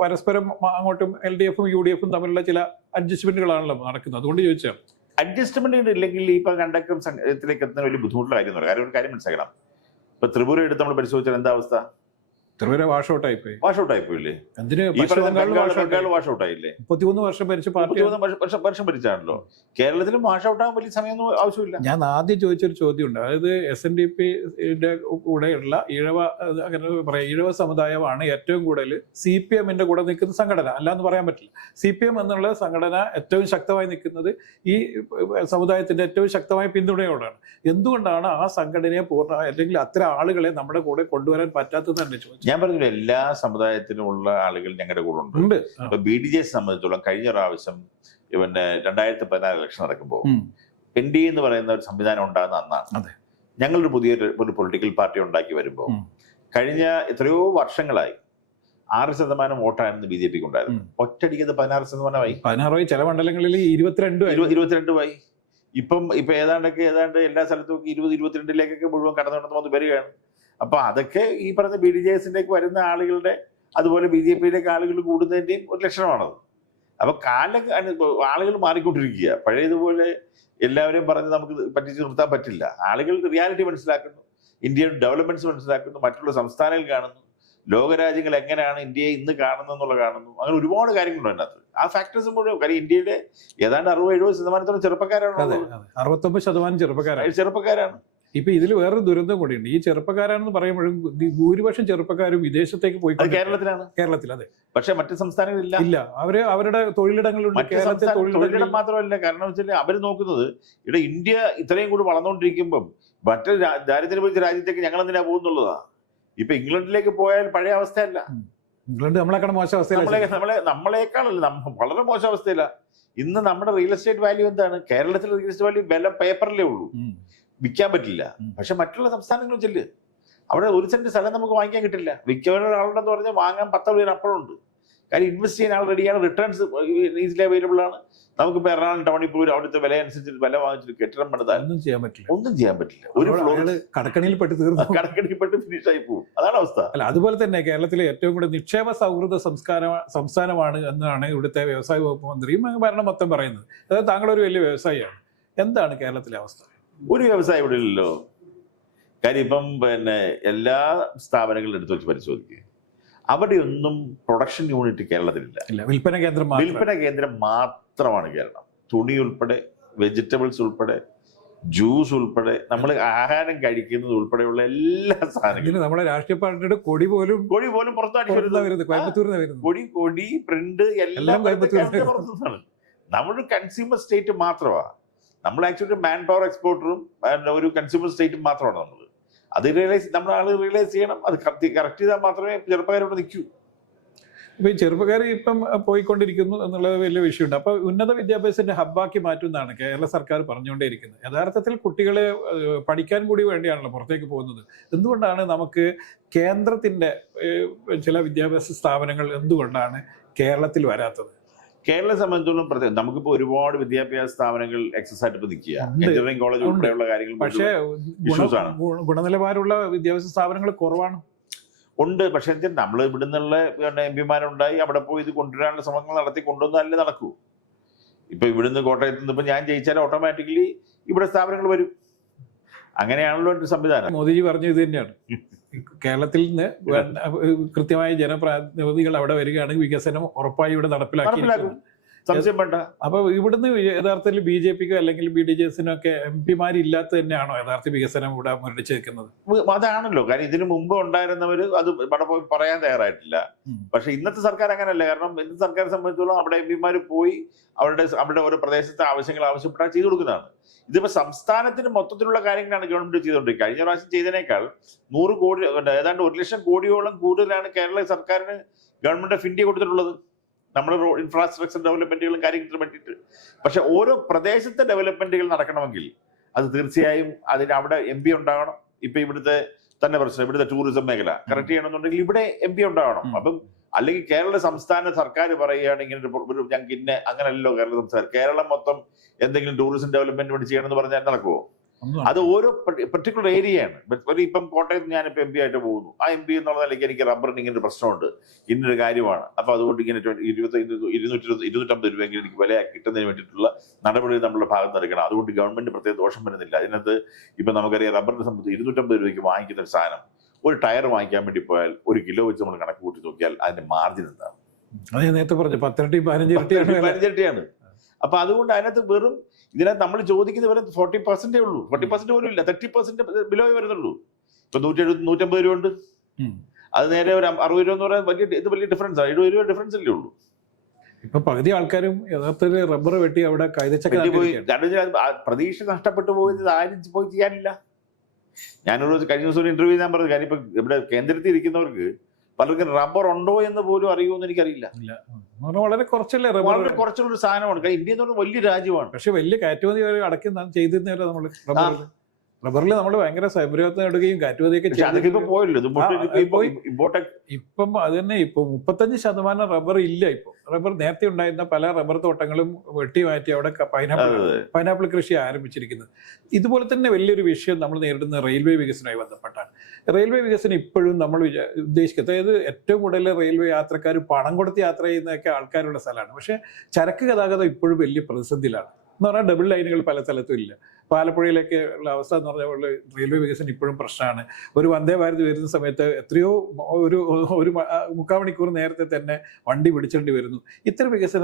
പരസ്പരം അങ്ങോട്ടും LDFും UDFും തമ്മിലുള്ള ചില അഡ്ജസ്റ്റ്മെന്റുകളാണല്ലോ നടക്കുന്നത്. അതുകൊണ്ട് ചോദിച്ചാൽ അഡ്ജസ്റ്റ്മെന്റ് ഇല്ലെങ്കിൽ ഈ രണ്ടക്കം സംഘത്തിലേക്ക് എത്തുന്ന വലിയ ബുദ്ധിമുട്ടുള്ള കാര്യമൊന്നുമില്ല. കാര്യം ഒരു കാര്യം മനസ്സിലാക്കണം. ഇപ്പൊ ത്രിപുര എടുത്ത് നമ്മൾ പരിശോധിച്ചാൽ എന്താ അവസ്ഥ? ത്രിപുര വാഷ് ഔട്ട് ആയിപ്പോയില്ലേ? വാഷ് ഔട്ട് ആയില്ലേ? 33 വർഷം ഭരിച്ച പാർട്ടി 33 വർഷം ഭരിച്ചാണല്ലോ. കേരളത്തിലും വാഷ് ഔട്ട് ആകാൻ വലിയ സമയമൊന്നും ആവശ്യമില്ല. ഞാൻ ആദ്യം ചോദിച്ചൊരു ചോദ്യമുണ്ട്. അതായത് SNDPയുടെ കൂടെയുള്ള ഈഴവ സമുദായമാണ് ഏറ്റവും കൂടുതൽ CPMന്റെ കൂടെ നിൽക്കുന്ന സംഘടന, അല്ലാന്ന് പറയാൻ പറ്റില്ല. CPM എന്നുള്ള സംഘടന ഏറ്റവും ശക്തമായി നിൽക്കുന്നത് ഈ സമുദായത്തിന്റെ ഏറ്റവും ശക്തമായ പിന്തുണയോടാണ്. എന്തുകൊണ്ടാണ് ആ സംഘടനയെ അല്ലെങ്കിൽ അത്തരം ആളുകളെ നമ്മുടെ കൂടെ കൊണ്ടുവരാൻ പറ്റാത്തതെന്ന് ചോദിച്ചു. ഞാൻ പറഞ്ഞില്ല, എല്ലാ സമുദായത്തിനുമുള്ള ആളുകൾ ഞങ്ങളുടെ കൂടെ ഉണ്ട്. ഇപ്പൊ BDJയെ സംബന്ധിച്ചോളം കഴിഞ്ഞ പ്രാവശ്യം പിന്നെ 2014 ഇലക്ഷൻ നടക്കുമ്പോൾ NDA എന്ന് പറയുന്ന ഒരു സംവിധാനം ഉണ്ടാകുന്ന അന്നാണ്. ഞങ്ങളൊരു ഒരു പൊളിറ്റിക്കൽ പാർട്ടി ഉണ്ടാക്കി വരുമ്പോൾ കഴിഞ്ഞ എത്രയോ വർഷങ്ങളായി 6% വോട്ടായിരുന്നു BJPക്ക് ഉണ്ടായിരുന്നത്. ഒറ്റയടിക്കത് 16%. 16 ചില മണ്ഡലങ്ങളിൽ 22 ഇപ്പൊ ഏതാണ്ട് എല്ലാ സ്ഥലത്തും 20-22 മുഴുവൻ കടന്നു വന്ന് വരികയാണ്. അപ്പൊ അതൊക്കെ ഈ പറഞ്ഞ BDJസിലേക്ക് വരുന്ന ആളുകളുടെ, അതുപോലെ BJPയിലേക്ക് ആളുകൾ കൂടുന്നതിന്റെയും ഒരു ലക്ഷണമാണത്. അപ്പൊ ആളുകൾ മാറിക്കൊണ്ടിരിക്കുക. പഴയതുപോലെ എല്ലാവരെയും പറഞ്ഞ് നമുക്ക് പറ്റിച്ച് നിർത്താൻ പറ്റില്ല. ആളുകൾ റിയാലിറ്റി മനസ്സിലാക്കുന്നു, ഇന്ത്യയുടെ ഡെവലപ്മെന്റ്സ് മനസ്സിലാക്കുന്നു, മറ്റുള്ള സംസ്ഥാനങ്ങൾ കാണുന്നു, ലോകരാജ്യങ്ങൾ എങ്ങനെയാണ് ഇന്ത്യയെ ഇന്ന് കാണുന്നത് കാണുന്നു. അങ്ങനെ ഒരുപാട് കാര്യങ്ങളുണ്ട് അതിനകത്ത്. ആ ഫാക്ടേഴ്സ് മുഴുവൻ. കാര്യം ഇന്ത്യയിലെ ഏതാണ്ട് 60-70% ചെറുപ്പക്കാരാണ്. 69% ചെറുപ്പക്കാരാണ്. ഇപ്പൊ ഇതിൽ വേറൊരു ദുരന്തം കൂടിയുണ്ട്. ഈ ചെറുപ്പക്കാരാണെന്ന് പറയുമ്പോഴും ഭൂരിപക്ഷം ചെറുപ്പക്കാരും വിദേശത്തേക്ക് പോയി. കേരളത്തിൽ അതെ, പക്ഷെ മറ്റ് സംസ്ഥാനങ്ങളില്ല. ഇല്ല, അവരുടെ തൊഴിലിടങ്ങളുണ്ട്. കേരളത്തിൽ തൊഴിലിടം മാത്രമല്ല. കാരണം വെച്ചാൽ അവർ നോക്കുന്നത് ഇവിടെ ഇന്ത്യ ഇത്രയും കൂടി വളർന്നുകൊണ്ടിരിക്കുമ്പം മറ്റൊരു ദാരിദ്ര്യം പിടിച്ച രാജ്യത്തേക്ക് ഞങ്ങൾ എന്തിനാ പോകുന്നുള്ളതാ. ഇപ്പൊ ഇംഗ്ലണ്ടിലേക്ക് പോയാൽ പഴയ അവസ്ഥയല്ല. ഇംഗ്ലണ്ട് നമ്മളെക്കാൾ മോശം അവസ്ഥയില്ല. നമ്മളെക്കാളല്ല, വളരെ മോശം അവസ്ഥയില്ല. ഇന്ന് നമ്മുടെ റിയൽ എസ്റ്റേറ്റ് വാല്യൂ എന്താണ്? കേരളത്തിലെ റിയൽ എസ്റ്റേറ്റ് വാല്യൂ വില പേപ്പറിലേ ഉള്ളൂ, വിൽക്കാൻ പറ്റില്ല. പക്ഷെ മറ്റുള്ള സംസ്ഥാനങ്ങളും ചെല്ല്, അവിടെ 1 സെന്റ് സ്ഥലം നമുക്ക് വാങ്ങിക്കാൻ കിട്ടില്ല. വിൽക്കാൻ ഒരാളുണ്ടെന്ന് പറഞ്ഞാൽ വാങ്ങാൻ 10 പേര് അപ്പോഴുണ്ട്. കാര്യം ഇൻവെസ്റ്റ് ചെയ്യാൻ ആൾ റെഡിയാണ്, റിട്ടേൺസ് ഈസിലി അവൈലബിൾ ആണ്. നമുക്കിപ്പോൾ എറണാകുളം ടൗണിൽ പോയി അവിടുത്തെ വില അനുസരിച്ച് വില വാങ്ങിച്ചിട്ട് കെട്ടിടം പണിതാൽ ഒന്നും ചെയ്യാൻ പറ്റില്ല. ഒരു ഫ്ലോർ കടക്കണിയിൽപ്പെട്ട് തീർന്നു, കടക്കണിപ്പെട്ട് ഫിനിഷ് ആയി പോകും. അതാണ് അവസ്ഥ. അല്ല, അതുപോലെ തന്നെ കേരളത്തിലെ ഏറ്റവും കൂടുതൽ നിക്ഷേപ സൗഹൃദ സംസ്ഥാനമാണ് എന്നാണ് ഇവിടുത്തെ വ്യവസായ വകുപ്പ് മന്ത്രിയും ഭരണം മൊത്തം പറയുന്നത്. അതായത് താങ്കളൊരു വലിയ വ്യവസായിയാണ്. എന്താണ് കേരളത്തിലെ അവസ്ഥ? ഒരു വ്യവസായം ഇവിടെ ഇല്ലല്ലോ. കാര്യം ഇപ്പം എല്ലാ സ്ഥാപനങ്ങളും എടുത്തു വെച്ച് പരിശോധിക്കുക, അവിടെയൊന്നും പ്രൊഡക്ഷൻ യൂണിറ്റ് കേരളത്തിലില്ല. വിൽപ്പന കേന്ദ്രം മാത്രമാണ് കേരളം. തുണി ഉൾപ്പെടെ, വെജിറ്റബിൾസ് ഉൾപ്പെടെ, ജ്യൂസ് ഉൾപ്പെടെ, നമ്മൾ ആഹാരം കഴിക്കുന്നത് ഉൾപ്പെടെയുള്ള എല്ലാ സാധനങ്ങളും നമ്മുടെ രാഷ്ട്രീയ പാർട്ടിയുടെ കൊടി പോലും കൊടി പ്രിന്റ് എല്ലാം പുറത്തുനിന്നാണ്. നമ്മളൊരു കൺസ്യൂമർ സ്റ്റേറ്റ് മാത്രമാണ്. നമ്മൾ ആക്ച്വലി മാൻ പവർ എക്സ്പോർട്ടറും ഒരു കൺസ്യൂമർ സ്റ്റേറ്റും മാത്രമാണ് നമ്മൾ. അത് നമ്മുടെ ആള് റിയലൈസ് ചെയ്യണം. അത് കറക്റ്റ് ചെയ്താൽ മാത്രമേ ചെറുപ്പക്കാരോട് നിൽക്കൂ. ഇപ്പൊ ഈ ചെറുപ്പക്കാർ ഇപ്പം പോയിക്കൊണ്ടിരിക്കുന്നു എന്നുള്ളത് വലിയ വിഷയമുണ്ട്. അപ്പൊ ഉന്നത വിദ്യാഭ്യാസത്തിന്റെ ഹബ്ബാക്കി മാറ്റുന്നതാണ് കേരള സർക്കാർ പറഞ്ഞുകൊണ്ടേയിരിക്കുന്നത്. യഥാർത്ഥത്തിൽ കുട്ടികളെ പഠിക്കാൻ കൂടി വേണ്ടിയാണല്ലോ പുറത്തേക്ക് പോകുന്നത്. എന്തുകൊണ്ടാണ് നമുക്ക് കേന്ദ്രത്തിന്റെ ചില വിദ്യാഭ്യാസ സ്ഥാപനങ്ങൾ എന്തുകൊണ്ടാണ് കേരളത്തിൽ വരാത്തത്? കേരളത്തെ സംബന്ധിച്ചോളം നമുക്കിപ്പോൾ ഒരുപാട് വിദ്യാഭ്യാസ സ്ഥാപനങ്ങൾ എക്സസ് ആയിട്ട് നിൽക്കുക. എഞ്ചിനീയറിംഗ് കോളേജ് ഉൾപ്പെടെയുള്ള കാര്യങ്ങൾ, പക്ഷേ ഗുണനിലവാരമുള്ള വിദ്യാഭ്യാസ സ്ഥാപനങ്ങൾ കുറവാണ്. ഉണ്ട്. പക്ഷെ നമ്മൾ ഇവിടുന്നുള്ള എംപിമാരുണ്ടായി അവിടെ പോയി ഇത് കൊണ്ടുവരാനുള്ള ശ്രമങ്ങൾ നടത്തി കൊണ്ടുവന്നാലേ നടക്കൂ. ഇപ്പൊ ഇവിടുന്ന് കോട്ടയത്ത് നിന്ന് ഇപ്പൊ ഞാൻ ജയിച്ചാൽ ഓട്ടോമാറ്റിക്കലി ഇവിടെ സ്ഥാപനങ്ങൾ വരും. അങ്ങനെയാണല്ലോ ഒരു സംവിധാനം. മോദിജി പറഞ്ഞു ഇത് തന്നെയാണ്. കേരളത്തിൽ നിന്ന് കൃത്യമായ ജനപ്രതിനിധികൾ അവിടെ വരികയാണെങ്കിൽ വികസനം ഉറപ്പായി ഇവിടെ നടപ്പിലാക്കും. സംശയം വേണ്ട. അപ്പൊ ഇവിടുന്ന് യഥാർത്ഥത്തിൽ BJPക്കോ അല്ലെങ്കിൽ BDJSനോ ഒക്കെ MP-മാരില്ലാത്ത തന്നെയാണോ യഥാർത്ഥ വികസനം ഇവിടെ മുരടിച്ചു നിൽക്കുന്നത്? അതാണല്ലോ കാര്യം. ഇതിനു മുമ്പ് ഉണ്ടായിരുന്നവര് അത് ഇവിടെ പോയി പറയാൻ തയ്യാറായിട്ടില്ല. പക്ഷെ ഇന്നത്തെ സർക്കാർ അങ്ങനെയല്ല. കാരണം ഇന്നത്തെ സർക്കാരെ സംബന്ധിച്ചോളം അവിടെ MP-മാര് പോയി അവരുടെ ഓരോ പ്രദേശത്തെ ആവശ്യങ്ങൾ ആവശ്യപ്പെട്ടാൽ ചെയ്തു കൊടുക്കുന്നതാണ്. ഇതിപ്പോ സംസ്ഥാനത്തിന് മൊത്തത്തിലുള്ള കാര്യങ്ങളാണ് ഗവൺമെന്റ് ചെയ്തുകൊണ്ടിരിക്കുക. കഴിഞ്ഞ പ്രാവശ്യം ചെയ്തതിനേക്കാൾ 100 കോടി, ഏതാണ്ട് 1 ലക്ഷം കോടിയോളം കൂടുതലാണ് കേരള സർക്കാരിന് ഗവൺമെന്റ് ഓഫ് ഇന്ത്യ കൊടുത്തിട്ടുള്ളത് നമ്മുടെ ഇൻഫ്രാസ്ട്രക്ചർ ഡെവലപ്മെന്റുകളും കാര്യങ്ങൾക്ക് വേണ്ടിയിട്ട്. പക്ഷെ ഓരോ പ്രദേശത്തെ ഡെവലപ്മെന്റുകൾ നടക്കണമെങ്കിൽ അത് തീർച്ചയായും അതിന് അവിടെ MP ഉണ്ടാകണം. ഇപ്പൊ ഇവിടുത്തെ തന്നെ പ്രശ്നം, ഇവിടുത്തെ ടൂറിസം മേഖല കറക്റ്റ് ചെയ്യണമെന്നുണ്ടെങ്കിൽ ഇവിടെ MP ഉണ്ടാകണം. അപ്പം അല്ലെങ്കിൽ കേരള സംസ്ഥാന സർക്കാർ പറയുകയാണ് ഇങ്ങനെ ഞങ്ങൾക്ക് ഇന്ന, അങ്ങനെയല്ലോ കേരള സംസ്ഥാനം. കേരളം മൊത്തം എന്തെങ്കിലും ടൂറിസം ഡെവലപ്മെന്റ് വേണ്ടി ചെയ്യണമെന്ന് പറഞ്ഞാൽ നടക്കുമോ? അത് ഓരോ പെർട്ടിക്കുലർ ഏരിയയാണ്. ഇപ്പം കോട്ടയത്ത് ഞാനിപ്പോൾ MP ആയിട്ട് പോകുന്നു. ആ MP എന്നുള്ള നിലയ്ക്ക് എനിക്ക് റബ്ബറിന് ഇങ്ങനെ ഒരു പ്രശ്നമുണ്ട്, ഇന്നൊരു കാര്യമാണ്. അപ്പൊ അതുകൊണ്ട് ഇങ്ങനെ 250 രൂപയെങ്കിലും എനിക്ക് വില കിട്ടുന്നതിന് വേണ്ടിയിട്ടുള്ള നടപടി നമ്മുടെ ഭാഗത്ത് നടക്കണം. അതുകൊണ്ട് ഗവൺമെന്റ് പ്രത്യേക ദോഷം വരുന്നില്ല. അതിനകത്ത് ഇപ്പൊ നമുക്കറിയാം റബ്ബറിനെ സംബന്ധിച്ച് 250 രൂപയ്ക്ക് വാങ്ങിക്കുന്ന ഒരു സാധനം ഒരു ടയർ വാങ്ങിക്കാൻ വേണ്ടി പോയാൽ 1 കിലോ വെച്ച് നമ്മൾ കണക്ക് കൂട്ടി നോക്കിയാൽ അതിന്റെ മാർജിൻ എന്താണ്? നേരത്തെ പറഞ്ഞു 10-15 ഇരട്ടിയാണ്. അപ്പൊ അതുകൊണ്ട് അതിനകത്ത് വെറും ഇതിനകത്ത് നമ്മൾ ചോദിക്കുന്ന വെറും 40% ഉള്ളൂ. 40% പോലും ഇല്ല, 30% ബിലോ വരുന്നുള്ളൂ. ഇപ്പൊ 170-150 രൂപ ഉണ്ട്. അത് നേരെ ഒരു 60 രൂപ എന്ന് പറയാൻ വലിയ ഡിഫറൻസ് ആണ്. 70 രൂപ ഡിഫറൻസ് അല്ലേ ഉള്ളൂ. ഇപ്പൊ പകുതി ആൾക്കാരും യഥാർത്ഥത്തിൽ റബ്ബർ വെട്ടി അവിടെ പോയി. പ്രതീക്ഷ നഷ്ടപ്പെട്ടു പോയത് ആരും പോയി ചെയ്യാനില്ല. ഞാനൊരു കഴിഞ്ഞ ദിവസം ഒരു ഇന്റർവ്യൂ ഞാൻ പറഞ്ഞു, കാര്യം ഇപ്പൊ ഇവിടെ കേന്ദ്രത്തിൽ ഇരിക്കുന്നവർക്ക് പലർക്കും റബ്ബർ ഉണ്ടോ എന്ന് പോലും അറിയുമെന്ന് എനിക്കറിയില്ല. വളരെ കുറച്ചല്ലേ വളരെ കുറച്ചുള്ള ഒരു സാധനമാണ്. കാരണം ഇന്ത്യ എന്ന് പറഞ്ഞാൽ വലിയ രാജ്യമാണ്. പക്ഷെ വലിയ കയറ്റുമതി അടക്കം ചെയ്തിരുന്നവരെ നമ്മൾ റബ്ബറിൽ നമ്മൾ ഭയങ്കര സ്വയംപര്യാപ്തം നേടുകയും കയറ്റുമതിയൊക്കെ ഇപ്പം അത് തന്നെ. ഇപ്പൊ 35% റബ്ബർ ഇല്ല. ഇപ്പൊ റബ്ബർ നേരത്തെ ഉണ്ടായിരുന്ന പല റബ്ബർ തോട്ടങ്ങളും വെട്ടി മാറ്റി അവിടെ പൈനാപ്പിൾ കൃഷി ആരംഭിച്ചിരിക്കുന്നത്. ഇതുപോലെ തന്നെ വലിയൊരു വിഷയം നമ്മൾ നേരിടുന്ന റെയിൽവേ വികസനവുമായി ബന്ധപ്പെട്ടാണ്. റെയിൽവേ വികസനം ഇപ്പോഴും നമ്മൾ ഉദ്ദേശിക്കുന്നത്, അതായത് ഏറ്റവും കൂടുതൽ റെയിൽവേ യാത്രക്കാർ പണം കൊടുത്ത് യാത്ര ചെയ്യുന്നതൊക്കെ ആൾക്കാരുള്ള സ്ഥലമാണ്. പക്ഷെ ചരക്ക് ഗതാഗതം ഇപ്പോഴും വലിയ പ്രതിസന്ധിയിലാണ്. എന്ന് പറഞ്ഞാൽ ഡബിൾ ലൈനുകൾ പല സ്ഥലത്തും ഇല്ല. ആലപ്പുഴയിലൊക്കെ ഉള്ള അവസ്ഥ എന്ന് പറഞ്ഞാൽ റെയിൽവേ വികസനം ഇപ്പോഴും പ്രശ്നമാണ്. ഒരു വന്ദേ ഭാരത് വരുന്ന സമയത്ത് എത്രയോ ഒരു 3/4 മണിക്കൂർ നേരത്തെ തന്നെ വണ്ടി പിടിച്ചേണ്ടി വരുന്നു. ഇത്തരം വികസന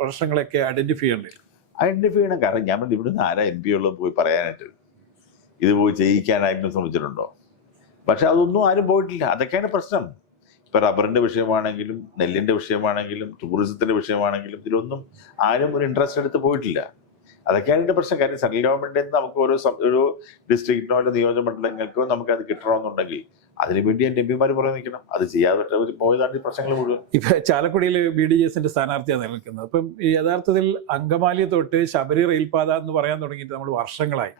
പ്രശ്നങ്ങളൊക്കെ ഐഡന്റിഫൈ ചെയ്യണം. കാരണം ഞാൻ ഇവിടുന്ന് ആരാ MP ഉള്ളത് പോയി പറയാനായിട്ട്, ഇത് പോയി ചെയ്യിക്കാനായിട്ട് ശ്രമിച്ചിട്ടുണ്ടോ? പക്ഷെ അതൊന്നും ആരും പോയിട്ടില്ല. അതൊക്കെയാണ് പ്രശ്നം. ഇപ്പൊ റബ്ബറിന്റെ വിഷയമാണെങ്കിലും നെല്ലിന്റെ വിഷയമാണെങ്കിലും ടൂറിസത്തിന്റെ വിഷയമാണെങ്കിലും ഇതിലൊന്നും ആരും ഒരു ഇൻട്രസ്റ്റ് എടുത്ത് പോയിട്ടില്ല. അതൊക്കെയാണ് എൻ്റെ പ്രശ്നം. കാര്യം സെൻട്രൽ ഗവൺമെന്റിൽ നിന്ന് നമുക്ക് ഒരു ഡിസ്ട്രിക്റ്റിനോ അല്ലെങ്കിൽ നിയോജക മണ്ഡലങ്ങൾക്കോ നമുക്ക് അത് കിട്ടണമെന്നുണ്ടെങ്കിൽ അതിനുവേണ്ടി എൻ്റെ എംപിമാർ പുറകെ നിൽക്കണം. അത് ചെയ്യാതെ പോയതാണ് ഈ പ്രശ്നങ്ങൾ മുഴുവൻ. ഇപ്പൊ ചാലക്കുടിയിൽ BDJസിന്റെ സ്ഥാനാർത്ഥിയാണ് നിൽക്കുന്നത്. അപ്പം ഈ യഥാർത്ഥത്തിൽ അങ്കമാലി തൊട്ട് ശബരി റെയിൽപാത എന്ന് പറയാൻ തുടങ്ങിയിട്ട് നമ്മൾ വർഷങ്ങളായി.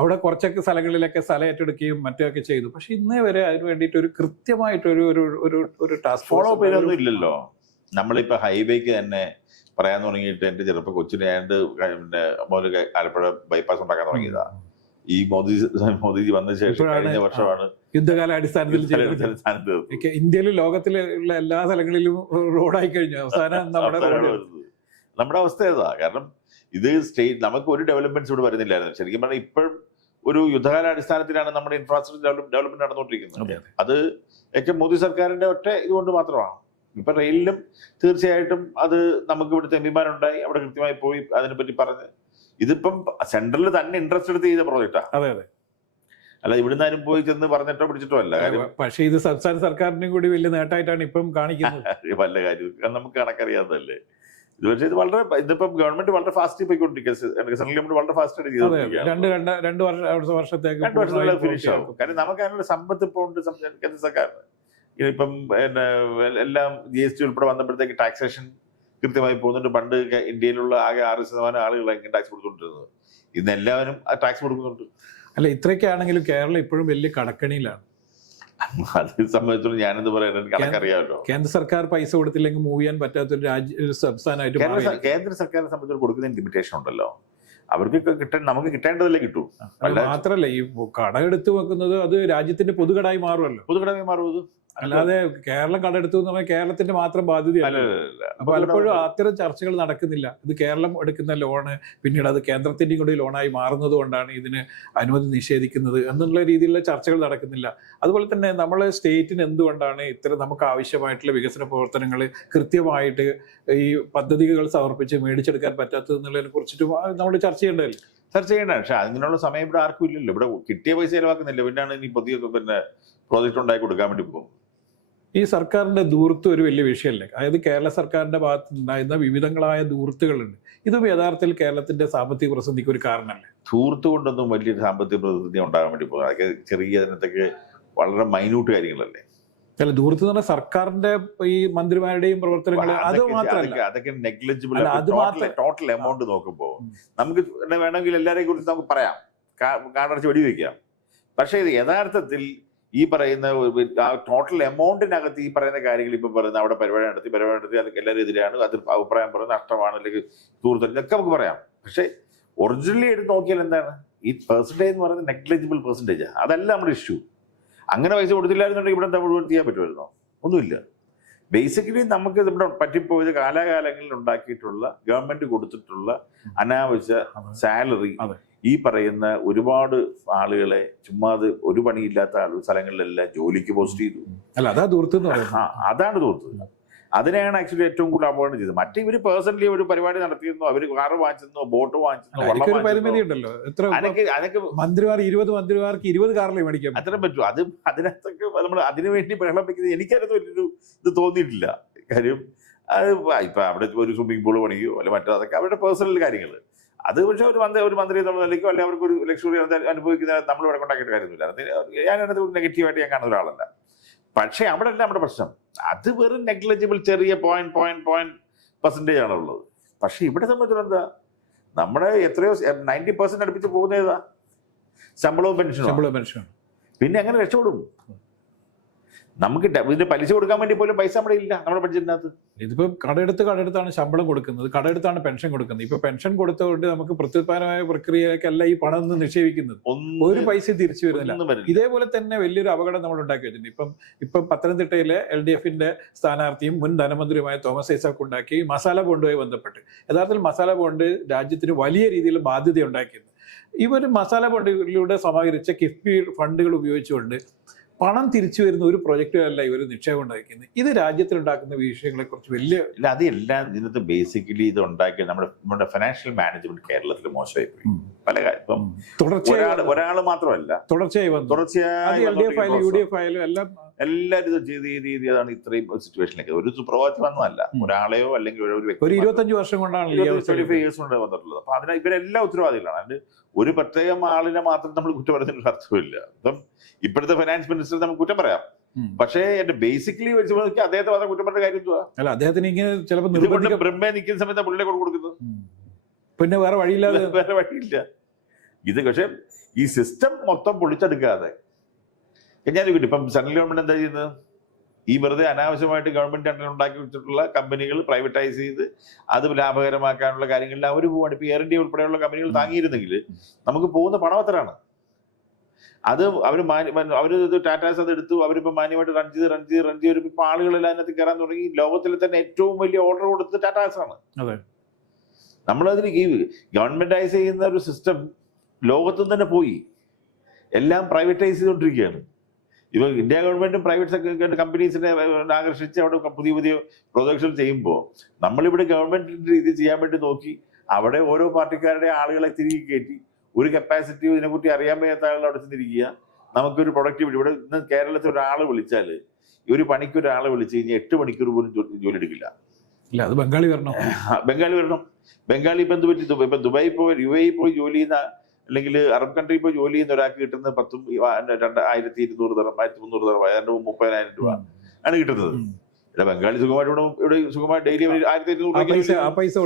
അവിടെ കുറച്ചൊക്കെ സ്ഥലങ്ങളിലൊക്കെ സ്ഥലം ഏറ്റെടുക്കുകയും മറ്റൊക്കെ ചെയ്തു. പക്ഷെ ഇന്നേ വരെ അതിന് വേണ്ടിയിട്ട് ഒരു കൃത്യമായിട്ട് ഒരു ടാസ്ക് ഫോളോ അപ്പ് ചെയ്തൊന്നും ഇല്ലല്ലോ. നമ്മളിപ്പോ ഹൈവേക്ക് തന്നെ പറയാൻ തുടങ്ങിയിട്ട് എന്റെ ചെറുപ്പം കൊച്ചിനെ ആണ്ട് പിന്നെ ആലപ്പുഴ ബൈപ്പാസ് ഉണ്ടാക്കാൻ തുടങ്ങിയതാ. ഈ മോദിജി വന്ന ശേഷം കഴിഞ്ഞ വർഷമാണ് യുദ്ധകാലാടിസ്ഥാനത്തിൽ ഇന്ത്യയിലും ലോകത്തിലുള്ള എല്ലാ സ്ഥലങ്ങളിലും റോഡായി കഴിഞ്ഞു. അവസാനം നമ്മുടെ അവസ്ഥ ഏതാ? കാരണം ഇത് സ്റ്റേറ്റ് നമുക്ക് ഒരു ഡെവലപ്മെന്റ്സ് ഇവിടെ വരുന്നില്ലായിരുന്നു. ശരിക്കും പറഞ്ഞാൽ ഇപ്പോഴും ഒരു യുദ്ധകാലാടിസ്ഥാനത്തിലാണ് നമ്മുടെ ഇൻഫ്രാസ്ട്രക്ചർ ഡെവലപ്മെന്റ് നടന്നുകൊണ്ടിരിക്കുന്നത്. അത് ഏറ്റവും മോദി സർക്കാരിന്റെ ഒറ്റ ഇതുകൊണ്ട് മാത്രമാണ്. ഇപ്പൊ റെയിലിലും തീർച്ചയായിട്ടും അത് നമുക്ക് ഇവിടുത്തെ എംപിമാരുണ്ടായി, അവിടെ കൃത്യമായി പോയി അതിനെപ്പറ്റി പറഞ്ഞ് ഇതിപ്പം സെൻട്രലിൽ തന്നെ ഇൻട്രസ്റ്റ് എടുത്ത് ചെയ്ത പ്രോജക്റ്റാ. അതെ അതെ, അല്ല ഇവിടുന്ന് ആരും പോയി ചെന്ന് പറഞ്ഞിട്ടോ പിടിച്ചിട്ടോ അല്ല. പക്ഷേ ഇത് സംസ്ഥാന സർക്കാരിനും കൂടി വലിയ നേട്ടമായിട്ടാണ് ഇപ്പം കാണിക്കുന്നത്. വല്ല കാര്യം നമുക്ക് കണക്കറിയാത്തതല്ലേ ഇത്. പക്ഷേ ഇത് വളരെ ഇതിപ്പം ഗവൺമെന്റ് വളരെ ഫാസ്റ്റ് പോയിക്കൊണ്ടിരിക്കുക. സെൻട്രൽ ഗവൺമെന്റ് വളരെ ഫാസ്റ്റ് ആയിട്ട് ചെയ്തു. 2 വർഷത്തേക്ക് 2 വർഷത്തിലുള്ള ഫിനിഷ് ആവും. കാരണം നമുക്ക് അതിനുള്ള സമ്പത്ത് ഇപ്പോൾ ഉണ്ട് കേന്ദ്ര സർക്കാരിന്. ഇപ്പം പിന്നെ എല്ലാം GST ഉൾപ്പെടെ വന്നപ്പോഴത്തേക്ക് ടാക്സേഷൻ കൃത്യമായി പോകുന്നുണ്ട്. പണ്ട് ഇന്ത്യയിലുള്ള ആകെ 6% ആളുകളായിരിക്കും ടാക്സ് കൊടുത്തുകൊണ്ടിരുന്നത്. ഇന്ന് എല്ലാവരും ആ ടാക്സ് കൊടുക്കുന്നുണ്ട്. അല്ല, ഇത്രയൊക്കെ ആണെങ്കിലും കേരളം ഇപ്പോഴും വലിയ കടക്കണിയിലാണ്. അത് സംബന്ധിച്ചോളം ഞാനെന്ത് പറയാൻ കണക്കറിയാമല്ലോ. കേന്ദ്ര സർക്കാർ പൈസ കൊടുത്തില്ലെങ്കിൽ മൂവ് ചെയ്യാൻ പറ്റാത്ത ഒരു സംസ്ഥാനമായിട്ട് കേന്ദ്ര സർക്കാരിനെ സംബന്ധിച്ചോളം കൊടുക്കുന്നതിന് ലിമിറ്റേഷൻ ഉണ്ടല്ലോ. അവർക്ക് നമുക്ക് കിട്ടേണ്ടതല്ലേ കിട്ടൂ. മാത്രല്ല ഈ കടമെടുത്ത് വെക്കുന്നത് അത് രാജ്യത്തിന്റെ പൊതുകടായി മാറുമല്ലോ. പൊതുകടമായി മാറും. അല്ലാതെ കേരളം കടമെടുത്തു എന്ന് പറഞ്ഞാൽ കേരളത്തിന്റെ മാത്രം ബാധ്യതയല്ല. അപ്പൊ പലപ്പോഴും അത്തരം ചർച്ചകൾ നടക്കുന്നില്ല. ഇത് കേരളം എടുക്കുന്ന ലോണ് പിന്നീട് അത് കേന്ദ്രത്തിന്റെയും കൂടി ലോണായി മാറുന്നത് കൊണ്ടാണ് ഇതിന് അനുമതി നിഷേധിക്കുന്നത് എന്നുള്ള രീതിയിലുള്ള ചർച്ചകൾ നടക്കുന്നില്ല. അതുപോലെ തന്നെ നമ്മളെ സ്റ്റേറ്റിന് എന്തുകൊണ്ടാണ് ഇത്തരം നമുക്ക് ആവശ്യമായിട്ടുള്ള വികസന പ്രവർത്തനങ്ങൾ കൃത്യമായിട്ട് ഈ പദ്ധതികൾ സമർപ്പിച്ച് മേടിച്ചെടുക്കാൻ പറ്റാത്തത് എന്നുള്ളതിനെ കുറിച്ചിട്ട് നമ്മൾ ചർച്ച ചെയ്യേണ്ടതല്ലേ? ചർച്ച ചെയ്യേണ്ട. പക്ഷെ അതിനുള്ള സമയം ഇവിടെ ആർക്കും ഇല്ലല്ലോ. ഇവിടെ കിട്ടിയ പൈസ ചെലവാക്കുന്നില്ല. പിന്നാണ് ഇനി പുതിയ പ്രോജക്റ്റ് ഉണ്ടാക്കി കൊടുക്കാൻ വേണ്ടി പോകും. ഈ സർക്കാരിന്റെ ദൂർത്ത് ഒരു വലിയ വിഷയമല്ലേ? അതായത് കേരള സർക്കാരിന്റെ ഭാഗത്ത് ഉണ്ടായിരുന്ന വിവിധങ്ങളായ ദൂർത്തുകളുണ്ട്. ഇതും യഥാർത്ഥത്തിൽ കേരളത്തിന്റെ സാമ്പത്തിക പ്രതിസന്ധിക്ക് ഒരു കാരണമല്ലേ? ദൂർത്ത് കൊണ്ടൊന്നും വലിയൊരു സാമ്പത്തിക പ്രതിസന്ധി ഉണ്ടാകാൻ വേണ്ടി പോകും. അതൊക്കെ ചെറിയ അതിനകത്തൊക്കെ വളരെ മൈന്യൂട്ട് കാര്യങ്ങളല്ലേ. അല്ല, ദൂർത്ത് എന്ന് പറഞ്ഞാൽ സർക്കാരിന്റെ ഈ മന്ത്രിമാരുടെയും പ്രവർത്തനങ്ങൾ അത് മാത്രമല്ല, അതൊക്കെ നെഗ്ലിജിബിൾ. ടോട്ടൽ എമൗണ്ട് നോക്കുമ്പോൾ നമുക്ക് വേണമെങ്കിൽ എല്ലാവരെയും കുറിച്ച് നമുക്ക് പറയാം, കാടടച്ച് വെടിവെക്കാം. പക്ഷേ ഇത് യഥാർത്ഥത്തിൽ ഈ പറയുന്ന ടോട്ടൽ എമൗണ്ടിനകത്ത് ഈ പറയുന്ന കാര്യങ്ങൾ ഇപ്പം പറയുന്നത് അവിടെ പരിപാടി നടത്തി അതൊക്കെ എല്ലാവരും എതിരാണ്, അത് അഭിപ്രായം പറയുന്നത് നഷ്ടമാണ്, അല്ലെങ്കിൽ സുഹൃത്തുക്കൾ, ഇതൊക്കെ നമുക്ക് പറയാം. പക്ഷേ ഒറിജിനലി എടുത്ത് നോക്കിയാൽ എന്താണ് ഈ പെർസെൻറ്റേജ് എന്ന് പറയുന്നത് നെഗ്ലിജിബിൾ പെർസെൻറ്റേജ്. അതല്ല നമ്മുടെ ഇഷ്യൂ. അങ്ങനെ പൈസ കൊടുത്തില്ലായിരുന്നുണ്ടെങ്കിൽ ഇവിടെ എന്താ മുഴുവൻ ചെയ്യാൻ പറ്റുമായിരുന്നോ? ഒന്നുമില്ല. ബേസിക്കലി നമുക്ക് ഇവിടെ പറ്റിപ്പോയത് കാലാകാലങ്ങളിൽ ഉണ്ടാക്കിയിട്ടുള്ള ഗവൺമെന്റ് കൊടുത്തിട്ടുള്ള അനാവശ്യ സാലറി ഈ പറയുന്ന ഒരുപാട് ആളുകളെ ചുമ്മാതെ ഒരു പണിയില്ലാത്ത സ്ഥലങ്ങളിലെല്ലാം ജോലിക്ക് പോസ്റ്റ് ചെയ്തു. അതാണ് ദൂർത്ത്. അതിനെയാണ് ആക്ച്വലി ഏറ്റവും കൂടുതൽ അപകടം ചെയ്തത്. മറ്റേ ഇവര് പേഴ്സണലി ഒരു പരിപാടി നടത്തിയിരുന്നോ, അവര് കാറ് വാങ്ങിച്ചെന്നോ, ബോട്ട് വാങ്ങിച്ചെന്നോ, മന്ത്രിമാർ 20 മന്ത്രിമാർക്ക് 20 കാറിലെ മേടിക്കാം, അത്രയും പറ്റും. അതിനകത്തൊക്കെ നമ്മൾ അതിനുവേണ്ടി ബഹളം വെക്കുന്നത് എനിക്കതിനകത്ത് വലിയൊരു ഇത് തോന്നിയിട്ടില്ല. കാര്യം അത് ഇപ്പൊ അവിടെ ഒരു സ്വിമ്മിംഗ് പൂള് പണിയോ അല്ലെ മറ്റോ, അതൊക്കെ അവരുടെ പേഴ്സണൽ കാര്യങ്ങൾ. അത് പക്ഷേ ഒരു മന്ത്രി എന്നുള്ള നിലയ്ക്കോ അല്ലെങ്കിൽ അവർക്ക് ഒരു ലക്ഷറി അനുഭവിക്കുന്ന നമ്മൾ ഇവിടെ കൊണ്ടാക്കിയിട്ട് കാര്യമൊന്നുമില്ല. ഞാനത് നെഗറ്റീവായിട്ട് ഞാൻ കാണുന്ന ഒരാളല്ല. പക്ഷേ അവിടെ അല്ല നമ്മുടെ പ്രശ്നം. അത് വെറും നെഗ്ലിജിബിൾ ചെറിയ പെർസെൻറ്റേജ് ആണ് ഉള്ളത്. പക്ഷെ ഇവിടെ സംബന്ധിച്ചിടത്തോളം എന്താ, നമ്മുടെ എത്രയോ 90% അടുപ്പിച്ച് പോകുന്നതാ ശമ്പളവും പെൻഷനും. പിന്നെ എങ്ങനെ രക്ഷപ്പെടും? നമുക്ക് ഇതിന്റെ പലിശ കൊടുക്കാൻ വേണ്ടി പോലും പൈസ നമ്മുടെ ഇല്ല നമ്മുടെ ബഡ്ജറ്റിനകത്ത്. ഇതിപ്പോ കടയെടുത്താണ് ശമ്പളം കൊടുക്കുന്നത്, കടയെടുത്താണ് പെൻഷൻ കൊടുക്കുന്നത്. ഇപ്പൊ പെൻഷൻ കൊടുത്തുകൊണ്ട് നമുക്ക് പ്രത്യുത്പാദനമായ പ്രക്രിയക്കല്ല ഈ പണം ഒന്ന് നിക്ഷേപിക്കുന്നത്, ഒരു പൈസ തിരിച്ചു വരുന്നില്ല. ഇതേപോലെ തന്നെ വലിയൊരു അപകടം നമ്മൾ ഉണ്ടാക്കി വെച്ചിട്ടുണ്ട്. ഇപ്പം പത്തനംതിട്ടയിലെ LDFന്റെ സ്ഥാനാർത്ഥിയും മുൻ ധനമന്ത്രിയുമായ തോമസ് ഐസക് ഉണ്ടാക്കി മസാല ബോണ്ടുമായി ബന്ധപ്പെട്ട് യഥാർത്ഥത്തിൽ മസാല ബോണ്ട് രാജ്യത്തിന് വലിയ രീതിയിൽ ബാധ്യത ഉണ്ടാക്കിയത്. ഇവർ മസാല ബോണ്ടിലൂടെ സമാഹരിച്ച കിഫ്ബി ഫണ്ടുകൾ ഉപയോഗിച്ചുകൊണ്ട് പണം തിരിച്ചു വരുന്ന ഒരു പ്രൊജക്റ്റുകളല്ല ഇവർ നിക്ഷേപം ഉണ്ടാക്കുന്നത്. ഇത് രാജ്യത്തിലുണ്ടാക്കുന്ന വിഷയങ്ങളെ കുറിച്ച് വലിയ അതെല്ലാം ഇതിനകത്ത് ബേസിക്കലി ഇത് ഉണ്ടാക്കിയ നമ്മുടെ ഫിനാൻഷ്യൽ മാനേജ്മെന്റ് കേരളത്തിൽ മോശമായി പോയി. പല കാര്യം ഒരാൾ മാത്രമല്ല, തുടർച്ചയായി LDF ആയാലും UDF ആയാലും എല്ലാം എല്ലാവരും ഇത് ചെയ്ത് അതാണ് ഇത്രയും സിറ്റുവേഷനിലേക്ക്. ഒരു സുപ്രഭാതത്തിൽ വന്നതല്ല, ഒരാളെയോ അല്ലെങ്കിൽ ഒരു ഒരു 25 വർഷം കൊണ്ടാണ് 25 ഇയേഴ്സ് കൊണ്ട് വന്നിട്ടുള്ളത്. അപ്പൊ അതിന് ഇവരെല്ലാം ഉത്തരവാദികളാണ്. അതിന് ഒരു പ്രത്യേക ആളിനെ മാത്രം നമ്മൾ കുറ്റം പറഞ്ഞിട്ട് അർത്ഥമില്ല. ഇപ്പം ഇപ്പോഴത്തെ ഫൈനാൻസ് മിനിസ്റ്റർ നമുക്ക് കുറ്റം പറയാം, പക്ഷേ എന്റെ ബേസിക്കലി വെച്ച് നോക്കി അദ്ദേഹത്തെ മാത്രം കുറ്റം പറഞ്ഞ കാര്യം എന്തുവാ? അല്ല, അദ്ദേഹത്തിന് ഇങ്ങനെ ചിലപ്പോൾ ബ്രഹ്മ നിൽക്കുന്ന സമയത്ത് പുള്ളിനെ കൊണ്ട് കൊടുക്കുന്നത്, പിന്നെ വേറെ വഴിയില്ലാതെ വേറെ വഴിയില്ല. ഇത് പക്ഷെ ഈ സിസ്റ്റം മൊത്തം പൊളിച്ചെടുക്കാതെ ഞാൻ കിട്ടും. ഇപ്പം സെൻട്രൽ ഗവൺമെന്റ് എന്താ ചെയ്യുന്നത്? ഈ വെറുതെ അനാവശ്യമായിട്ട് ഗവൺമെന്റ് അണ്ടർ ഉണ്ടാക്കി വെച്ചിട്ടുള്ള കമ്പനികൾ പ്രൈവറ്റൈസ് ചെയ്ത് അത് ലാഭകരമാക്കാനുള്ള കാര്യങ്ങളിൽ അവർ പോവാണ്. ഇപ്പൊ എയർ ഇന്ത്യ ഉൾപ്പെടെയുള്ള കമ്പനികൾ താങ്ങിയിരുന്നെങ്കിൽ നമുക്ക് പോകുന്ന പണം എത്രയാണ്? അത് അവര് ടാറ്റാസ് അത് എടുത്തു, അവരിപ്പോ മാന്യമായിട്ട് റൺ ചെയ്ത് ഇപ്പൊ ആളുകളെല്ലാം അതിനകത്ത് കയറാൻ തുടങ്ങി. ലോകത്തിലെ തന്നെ ഏറ്റവും വലിയ ഓർഡർ കൊടുത്തത് ടാറ്റാസ് ആണ്. നമ്മളതിന് ഈ ഗവൺമെന്റൈസ് ചെയ്യുന്ന ഒരു സിസ്റ്റം ലോകത്തുനിന്ന് തന്നെ പോയി, എല്ലാം പ്രൈവറ്റൈസ് ചെയ്തുകൊണ്ടിരിക്കുകയാണ്. ഇപ്പൊ ഇന്ത്യ ഗവൺമെന്റും പ്രൈവറ്റ് കമ്പനീസിനെ ആകർഷിച്ച് അവിടെ പുതിയ പ്രൊജക്ഷൻ ചെയ്യുമ്പോൾ നമ്മളിവിടെ ഗവൺമെന്റിന്റെ രീതി ചെയ്യാൻ വേണ്ടി നോക്കി അവിടെ ഓരോ പാർട്ടിക്കാരുടെ ആളുകളെ തിരികെ കയറ്റി ഒരു കപ്പാസിറ്റി ഇതിനെക്കുറിച്ച് അറിയാൻ വയ്യാത്ത ആളുകൾ അവിടെ ചെന്നിരിക്കുക. നമുക്കൊരു പ്രൊഡക്ടിവിറ്റി ഇവിടെ ഇന്ന് കേരളത്തിൽ ഒരാളെ വിളിച്ചാൽ ഒരു പണിക്ക് ഒരാളെ വിളിച്ചു കഴിഞ്ഞാൽ 8 മണിക്കൂർ പോലും ജോലി എടുക്കില്ല. അത് ബംഗാളി വരണം. ബംഗാളി ഇപ്പൊ എന്ത് പറ്റി? ഇപ്പൊ ദുബായി പോയി UAE പോയി ജോലി ചെയ്യുന്ന അല്ലെങ്കിൽ അറബ് കൺട്രി പോയി ജോലി ചെയ്യുന്ന ഒരാൾക്ക് കിട്ടുന്നത് 1200 ദിർഹം 1300 ദിർഹം 30,000 രൂപ ആണ് കിട്ടുന്നത്. ബംഗാളി സുഖമായിട്ട് ഇവിടെ സുഖമായിട്ട് ഡെയിലി 1500 പൈസ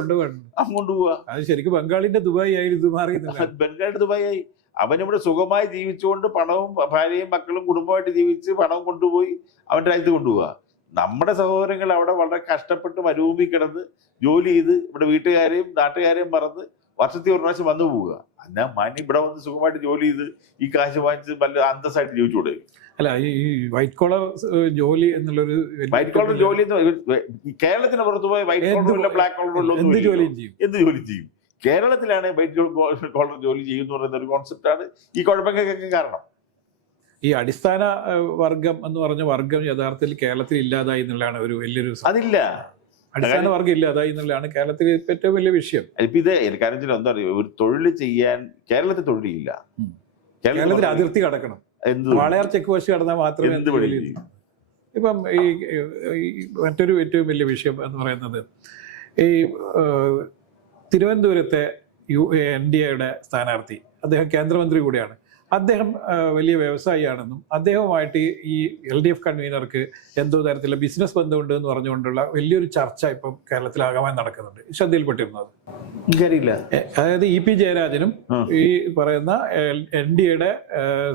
അങ്ങോട്ട് പോവാ. അത് ശരിക്കും ബംഗാളിന്റെ ദുബായ് ആയിരുന്നു മാറി. ബംഗാളിന്റെ ദുബായ് ആയി. അവനിവിടെ സുഖമായി ജീവിച്ചുകൊണ്ട് പണവും ഭാര്യയും മക്കളും കുടുംബമായിട്ട് ജീവിച്ച് പണവും കൊണ്ടുപോയി അവന്റെ രാജ്യത്ത് കൊണ്ടുപോവാ. നമ്മുടെ സഹോദരങ്ങൾ അവിടെ വളരെ കഷ്ടപ്പെട്ട് മരുഭൂമി കിടന്ന് ജോലി ചെയ്ത് ഇവിടെ വീട്ടുകാരെയും നാട്ടുകാരെയും മറന്ന് വർഷത്തിൽ ഒരു പ്രാവശ്യം വന്നു പോവുക. എന്നാൽ മാന്യം ഇവിടെ വന്ന് സുഖമായിട്ട് ജോലി ചെയ്ത് ഈ കാശ് വാങ്ങിച്ച് നല്ല അന്തസ്സായിട്ട് ജീവിച്ചുകൂടെ? അല്ല, ഈ വൈറ്റ് കോളർ ജോലി എന്നുള്ളൊരു വൈറ്റ് കോളർ ജോലി കേരളത്തിന് പുറത്ത് പോയ വൈറ്റ് കോളറില്ല ബ്ലാക്ക് കോളറില്ല എന്ത് ജോലി ചെയ്യും? കേരളത്തിലാണ് വൈറ്റ് കോളർ ജോലി ചെയ്യുന്ന പറയുന്ന ഒരു കോൺസെപ്റ്റാണ് ഈ കുഴപ്പങ്ങൾക്കൊക്കെ കാരണം. ഈ അടിസ്ഥാന വർഗം എന്ന് പറഞ്ഞ വർഗം യഥാർത്ഥത്തിൽ കേരളത്തിൽ ഇല്ലാതായി എന്നുള്ളതാണ് ഒരു വലിയൊരു. അതില്ല, അടിസ്ഥാന വർഗം ഇല്ലാതായി എന്നുള്ളതാണ് കേരളത്തിൽ ഏറ്റവും വലിയ വിഷയം. ഇപ്പൊ ഇത് കാരണം എന്താ പറയുക, ഒരു തൊഴിൽ ചെയ്യാൻ കേരളത്തിൽ തൊഴിലില്ല. കേരളത്തിൽ അതിർത്തി കടക്കണം, വാളയാർ ചെക്ക് പോസ്റ്റ് കടന്നാൽ മാത്രമേ. ഇപ്പം ഈ മറ്റൊരു ഏറ്റവും വലിയ വിഷയം എന്ന് പറയുന്നത് ഈ തിരുവനന്തപുരത്തെ NDAയുടെ സ്ഥാനാർത്ഥി, അദ്ദേഹം കേന്ദ്രമന്ത്രി കൂടിയാണ്. അദ്ദേഹം വലിയ വ്യവസായിയാണെന്നും അദ്ദേഹവുമായിട്ട് ഈ LDF കൺവീനർക്ക് എന്തോ തരത്തിലുള്ള ബിസിനസ് ബന്ധമുണ്ട് എന്ന് പറഞ്ഞുകൊണ്ടുള്ള വലിയൊരു ചർച്ച ഇപ്പം കേരളത്തിലാകമാൻ നടക്കുന്നുണ്ട്. ശ്രദ്ധയിൽപ്പെട്ടിരുന്നത് എനിക്കറിയില്ല. അതായത് EP ജയരാജനും ഈ പറയുന്ന NDAയുടെ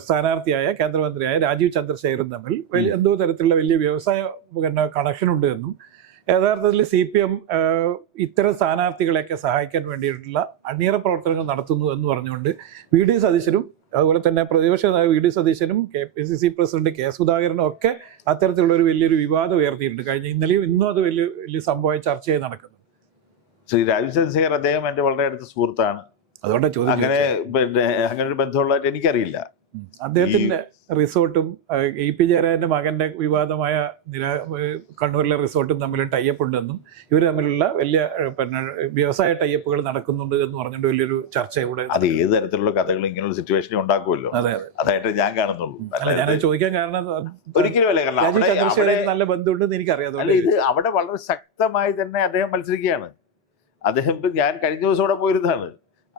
സ്ഥാനാർത്ഥിയായ കേന്ദ്രമന്ത്രിയായ രാജീവ് ചന്ദ്രശേഖരും തമ്മിൽ എന്തോ തരത്തിലുള്ള വലിയ വ്യവസായ കണക്ഷൻ ഉണ്ട് എന്നും യഥാർത്ഥത്തിൽ CPM ഇത്തരം സ്ഥാനാർത്ഥികളെയൊക്കെ സഹായിക്കാൻ വേണ്ടിയിട്ടുള്ള അണിയറ പ്രവർത്തനങ്ങൾ നടത്തുന്നു എന്ന് പറഞ്ഞുകൊണ്ട് VD സതീശനും അതുപോലെ തന്നെ പ്രതിപക്ഷ നേതാവ് VD സതീശനും KPCC പ്രസിഡന്റ് K സുധാകരനും ഒക്കെ അത്തരത്തിലുള്ള ഒരു വലിയൊരു വിവാദം ഉയർത്തിയിട്ടുണ്ട്. കഴിഞ്ഞ ഇന്നലെയും ഇന്നും അത് വലിയ സംഭവമായി ചർച്ചയായി നടക്കുന്നു. ശ്രീ രാജീവ് ചന്ദ്രശേഖർ അദ്ദേഹം എന്റെ വളരെ അടുത്ത സുഹൃത്താണ്. അതുകൊണ്ടാണ് ചോദ്യം. അങ്ങനെ ഒരു ബന്ധമുള്ളതായിട്ട് എനിക്കറിയില്ല. അദ്ദേഹത്തിന്റെ റിസോർട്ടും EP ജയരാജന്റെ മകന്റെ വിവാദമായ കണ്ണൂരിലെ റിസോർട്ടും തമ്മിൽ ടൈപ്പ് ഉണ്ടെന്നും ഇവർ തമ്മിലുള്ള വലിയ വ്യവസായ ടൈപ്പുകൾ നടക്കുന്നുണ്ട് എന്ന് പറഞ്ഞിട്ട് വലിയൊരു ചർച്ച ഇവിടെ. അത് ഏത് തരത്തിലുള്ള കഥകൾ ഇങ്ങനെയുള്ള സിറ്റുവേഷൻ ഉണ്ടാക്കുമല്ലോ, അതായിട്ട് ഞാൻ കാണുന്നുള്ളൂ. അല്ല, ഞാൻ ചോദിക്കാൻ കാരണം ഒരിക്കലും അല്ല, കാരണം നല്ല ബന്ധമുണ്ടെന്ന് എനിക്കറിയാം. അല്ല, ഇത് അവിടെ വളരെ ശക്തമായി തന്നെ അദ്ദേഹം മത്സരിക്കുകയാണ്. അദ്ദേഹം ഞാൻ കഴിഞ്ഞ ദിവസം അവിടെ പോയിരുന്നതാണ്.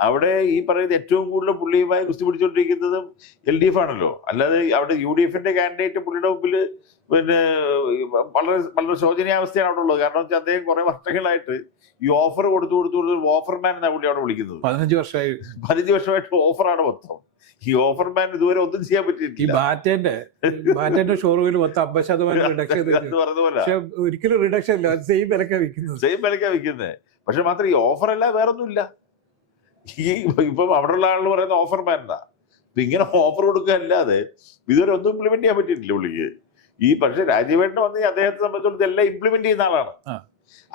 അവിടെ ഈ പറയുന്നത് ഏറ്റവും കൂടുതൽ പുള്ളിയുമായി കുസ്തി പിടിച്ചുകൊണ്ടിരിക്കുന്നതും LDF ആണല്ലോ. അല്ലാതെ അവിടെ UDFന്റെ കാൻഡിഡേറ്റ് പുള്ളിയുടെ മുമ്പിൽ പിന്നെ വളരെ ശോചനീയാവസ്ഥയാണ് അവിടെ ഉള്ളത്. കാരണം വെച്ചാൽ അദ്ദേഹം കുറെ വർഷങ്ങളായിട്ട് ഈ ഓഫർ കൊടുത്തു ഓഫർമാൻ എന്നാണ് പുള്ളി അവിടെ വിളിക്കുന്നത്. 15 വർഷമായിട്ട് ഓഫറാണ് മൊത്തം. ഈ ഓഫർമാൻ ഇതുവരെ ഒന്നും ചെയ്യാൻ പറ്റിയിട്ടില്ല. ബാറ്റന്റെ ഷോറൂമിൽ മൊത്തം 50% റിഡക്ഷൻ പറഞ്ഞതുപോലെ ഒരിക്കലും റിഡക്ഷൻ ഇല്ല, സെയിം വിലക്കാ വിൽക്കുന്നത്. പക്ഷെ മാത്രം ഈ ഓഫർ അല്ല വേറൊന്നും ഇല്ല. ഈ ഇപ്പം അവിടെയുള്ള ആൾ പറയുന്ന ഓഫർമാൻ എന്താ? ഇപ്പൊ ഇങ്ങനെ ഓഫർ കൊടുക്കുക അല്ലാതെ ഇതുവരെ ഒന്നും ഇംപ്ലിമെന്റ് ചെയ്യാൻ പറ്റിയിട്ടില്ല പുള്ളിക്ക്. പക്ഷെ രാജീവേട്ടന് വന്ന് അദ്ദേഹത്തെ സംബന്ധിച്ചിടത്തോളം ഇതെല്ലാം ഇംപ്ലിമെന്റ് ചെയ്യുന്ന ആളാണ്.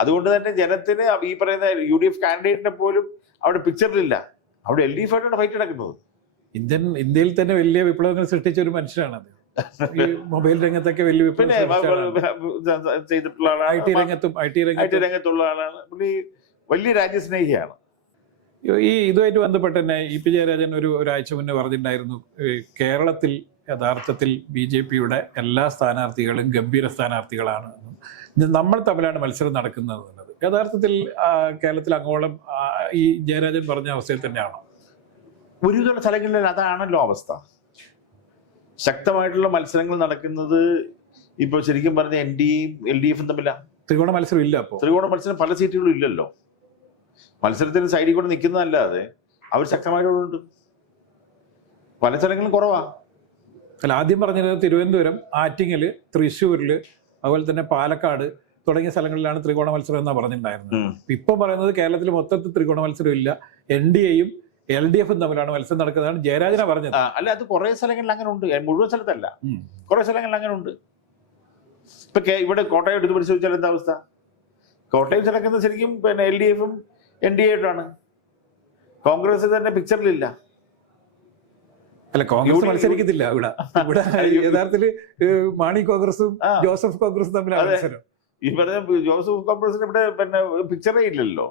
അതുകൊണ്ട് തന്നെ ജനത്തിന് ഈ പറയുന്ന UDF കാൻഡിഡേറ്റിനെ പോലും അവിടെ പിക്ചറിലില്ല. അവിടെ LDF ആയിട്ടാണ് ഫൈറ്റ് നടക്കുന്നത്. ഇന്ത്യയിൽ തന്നെ വലിയ വിപ്ലവങ്ങൾ സൃഷ്ടിച്ച ഒരു മനുഷ്യനാണ് അത്. ഈ മൊബൈൽ രംഗത്തൊക്കെ വലിയ വിപ്ലവം ചെയ്തിട്ടുള്ള ആളാണ്. IT രംഗത്തുള്ള ആളാണ് പുള്ളി. വലിയ രാജ്യസ്നേഹിയാണ്. ഈ ഇതുമായിട്ട് ബന്ധപ്പെട്ട് തന്നെ EP ജയരാജൻ ഒരാഴ്ച മുന്നേ പറഞ്ഞിട്ടുണ്ടായിരുന്നു, കേരളത്തിൽ യഥാർത്ഥത്തിൽ BJP-യുടെ എല്ലാ സ്ഥാനാർത്ഥികളും ഗംഭീര സ്ഥാനാർത്ഥികളാണ് എന്നും നമ്മൾ തമ്മിലാണ് മത്സരം നടക്കുന്നത് എന്നുള്ളത് യഥാർത്ഥത്തിൽ കേരളത്തിൽ അങ്ങോളം ഈ ജയരാജൻ പറഞ്ഞ അവസ്ഥയിൽ തന്നെയാണോ? ഒരുവിധ സ്ഥലങ്ങളിൽ അതാണല്ലോ അവസ്ഥ. ശക്തമായിട്ടുള്ള മത്സരങ്ങൾ നടക്കുന്നത് ഇപ്പോൾ ശരിക്കും പറഞ്ഞ NDAയും LDFും തമ്മിലാണ്. ത്രികോണ മത്സരം ഇല്ല. അപ്പോൾ ത്രികോണ മത്സരം പല സീറ്റുകളും ഇല്ലല്ലോ. മത്സരത്തിന് സൈഡിൽ കൂടെ നിൽക്കുന്നതല്ലാതെ അവർ ശക്തമായിട്ടുള്ളത് പല സ്ഥലങ്ങളും കുറവാ. അല്ല, ആദ്യം പറഞ്ഞത് തിരുവനന്തപുരം, ആറ്റിങ്ങൽ, തൃശ്ശൂരിൽ, അതുപോലെ തന്നെ പാലക്കാട് തുടങ്ങിയ സ്ഥലങ്ങളിലാണ് ത്രികോണ മത്സരം എന്നാണ് പറഞ്ഞിട്ടുണ്ടായിരുന്നത്. ഇപ്പം പറയുന്നത് കേരളത്തിൽ മൊത്തത്തിൽ ത്രികോണ മത്സരം ഇല്ല, NDAയും LDFും തമ്മിലാണ് മത്സരം നടക്കുന്നതാണ് ജയരാജന പറഞ്ഞത്. അല്ല, അത് കുറെ സ്ഥലങ്ങളിൽ അങ്ങനെ ഉണ്ട്, മുഴുവൻ സ്ഥലത്തല്ല, കുറെ സ്ഥലങ്ങളിൽ അങ്ങനെ ഉണ്ട്. ഇപ്പൊ ഇവിടെ കോട്ടയം എടുത്ത് പരിശോധിച്ചാൽ എന്താ അവസ്ഥ? കോട്ടയം നടക്കുന്നത് ശരിക്കും പിന്നെ LDFും NDA ആയിട്ടാണ്. കോൺഗ്രസ് തന്നെ പിക്ചറിലില്ല. അല്ല, കോൺഗ്രസ് മത്സരിക്കത്തില്ല ഇവിടെ. ഇവിടെ യഥാർത്ഥത്തിൽ മാണി കോൺഗ്രസും ജോസഫ് കോൺഗ്രസും തമ്മിലാണ് മത്സരം. ഈ പറഞ്ഞ ജോസഫ് കോൺഗ്രസിന് ഇവിടെ പിന്നെ പിക്ചറേ ഇല്ലല്ലോ.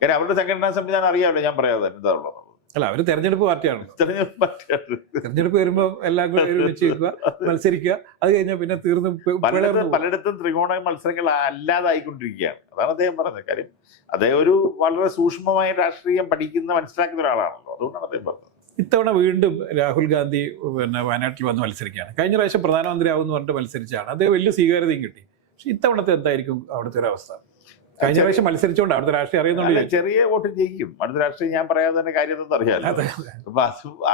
കാരണം അവരുടെ സംഘടനാ സംവിധാനം അറിയാമല്ലോ, ഞാൻ പറയാതെ എന്താ ഉള്ളത്. അല്ല, അവര് തെരഞ്ഞെടുപ്പ് പാർട്ടിയാണ്. തെരഞ്ഞെടുപ്പ് വരുമ്പോ എല്ലാം കൂടെ ഒരുമിച്ച് വെക്കുക, മത്സരിക്കുക, അത് കഴിഞ്ഞാൽ പിന്നെ തീർന്നു. പലയിടത്തും ത്രികോണ മത്സരങ്ങൾ അല്ലാതായിക്കൊണ്ടിരിക്കുകയാണ്. അതാണ് അദ്ദേഹം പറഞ്ഞത്. കാര്യം അദ്ദേഹം ഒരു വളരെ സൂക്ഷ്മമായ രാഷ്ട്രീയം പഠിക്കുന്ന മനസ്സിലാക്കുന്ന ഒരാളാണല്ലോ. അതുകൊണ്ടാണ് അദ്ദേഹം പറഞ്ഞത്. ഇത്തവണ വീണ്ടും രാഹുൽ ഗാന്ധി പിന്നെ വയനാട്ടിൽ വന്ന് മത്സരിക്കുകയാണ്. കഴിഞ്ഞ പ്രാവശ്യം പ്രധാനമന്ത്രിയാവും എന്ന് പറഞ്ഞിട്ട് മത്സരിച്ചാണ്, അദ്ദേഹം വലിയ സ്വീകാര്യതയും കിട്ടി. പക്ഷെ ഇത്തവണത്തെ എന്തായിരിക്കും അവിടുത്തെ ഒരു അവസ്ഥ? കഴിഞ്ഞ പ്രാവശ്യം മത്സരിച്ചുകൊണ്ട് അവിടുത്തെ രാഷ്ട്രീയം അറിയുന്നുണ്ട്. ചെറിയ വോട്ട് ജയിക്കും. അടുത്ത രാഷ്ട്രീയം ഞാൻ പറയാതെ തന്നെ കാര്യം എന്തെന്ന് അറിയാമല്ലോ. അപ്പൊ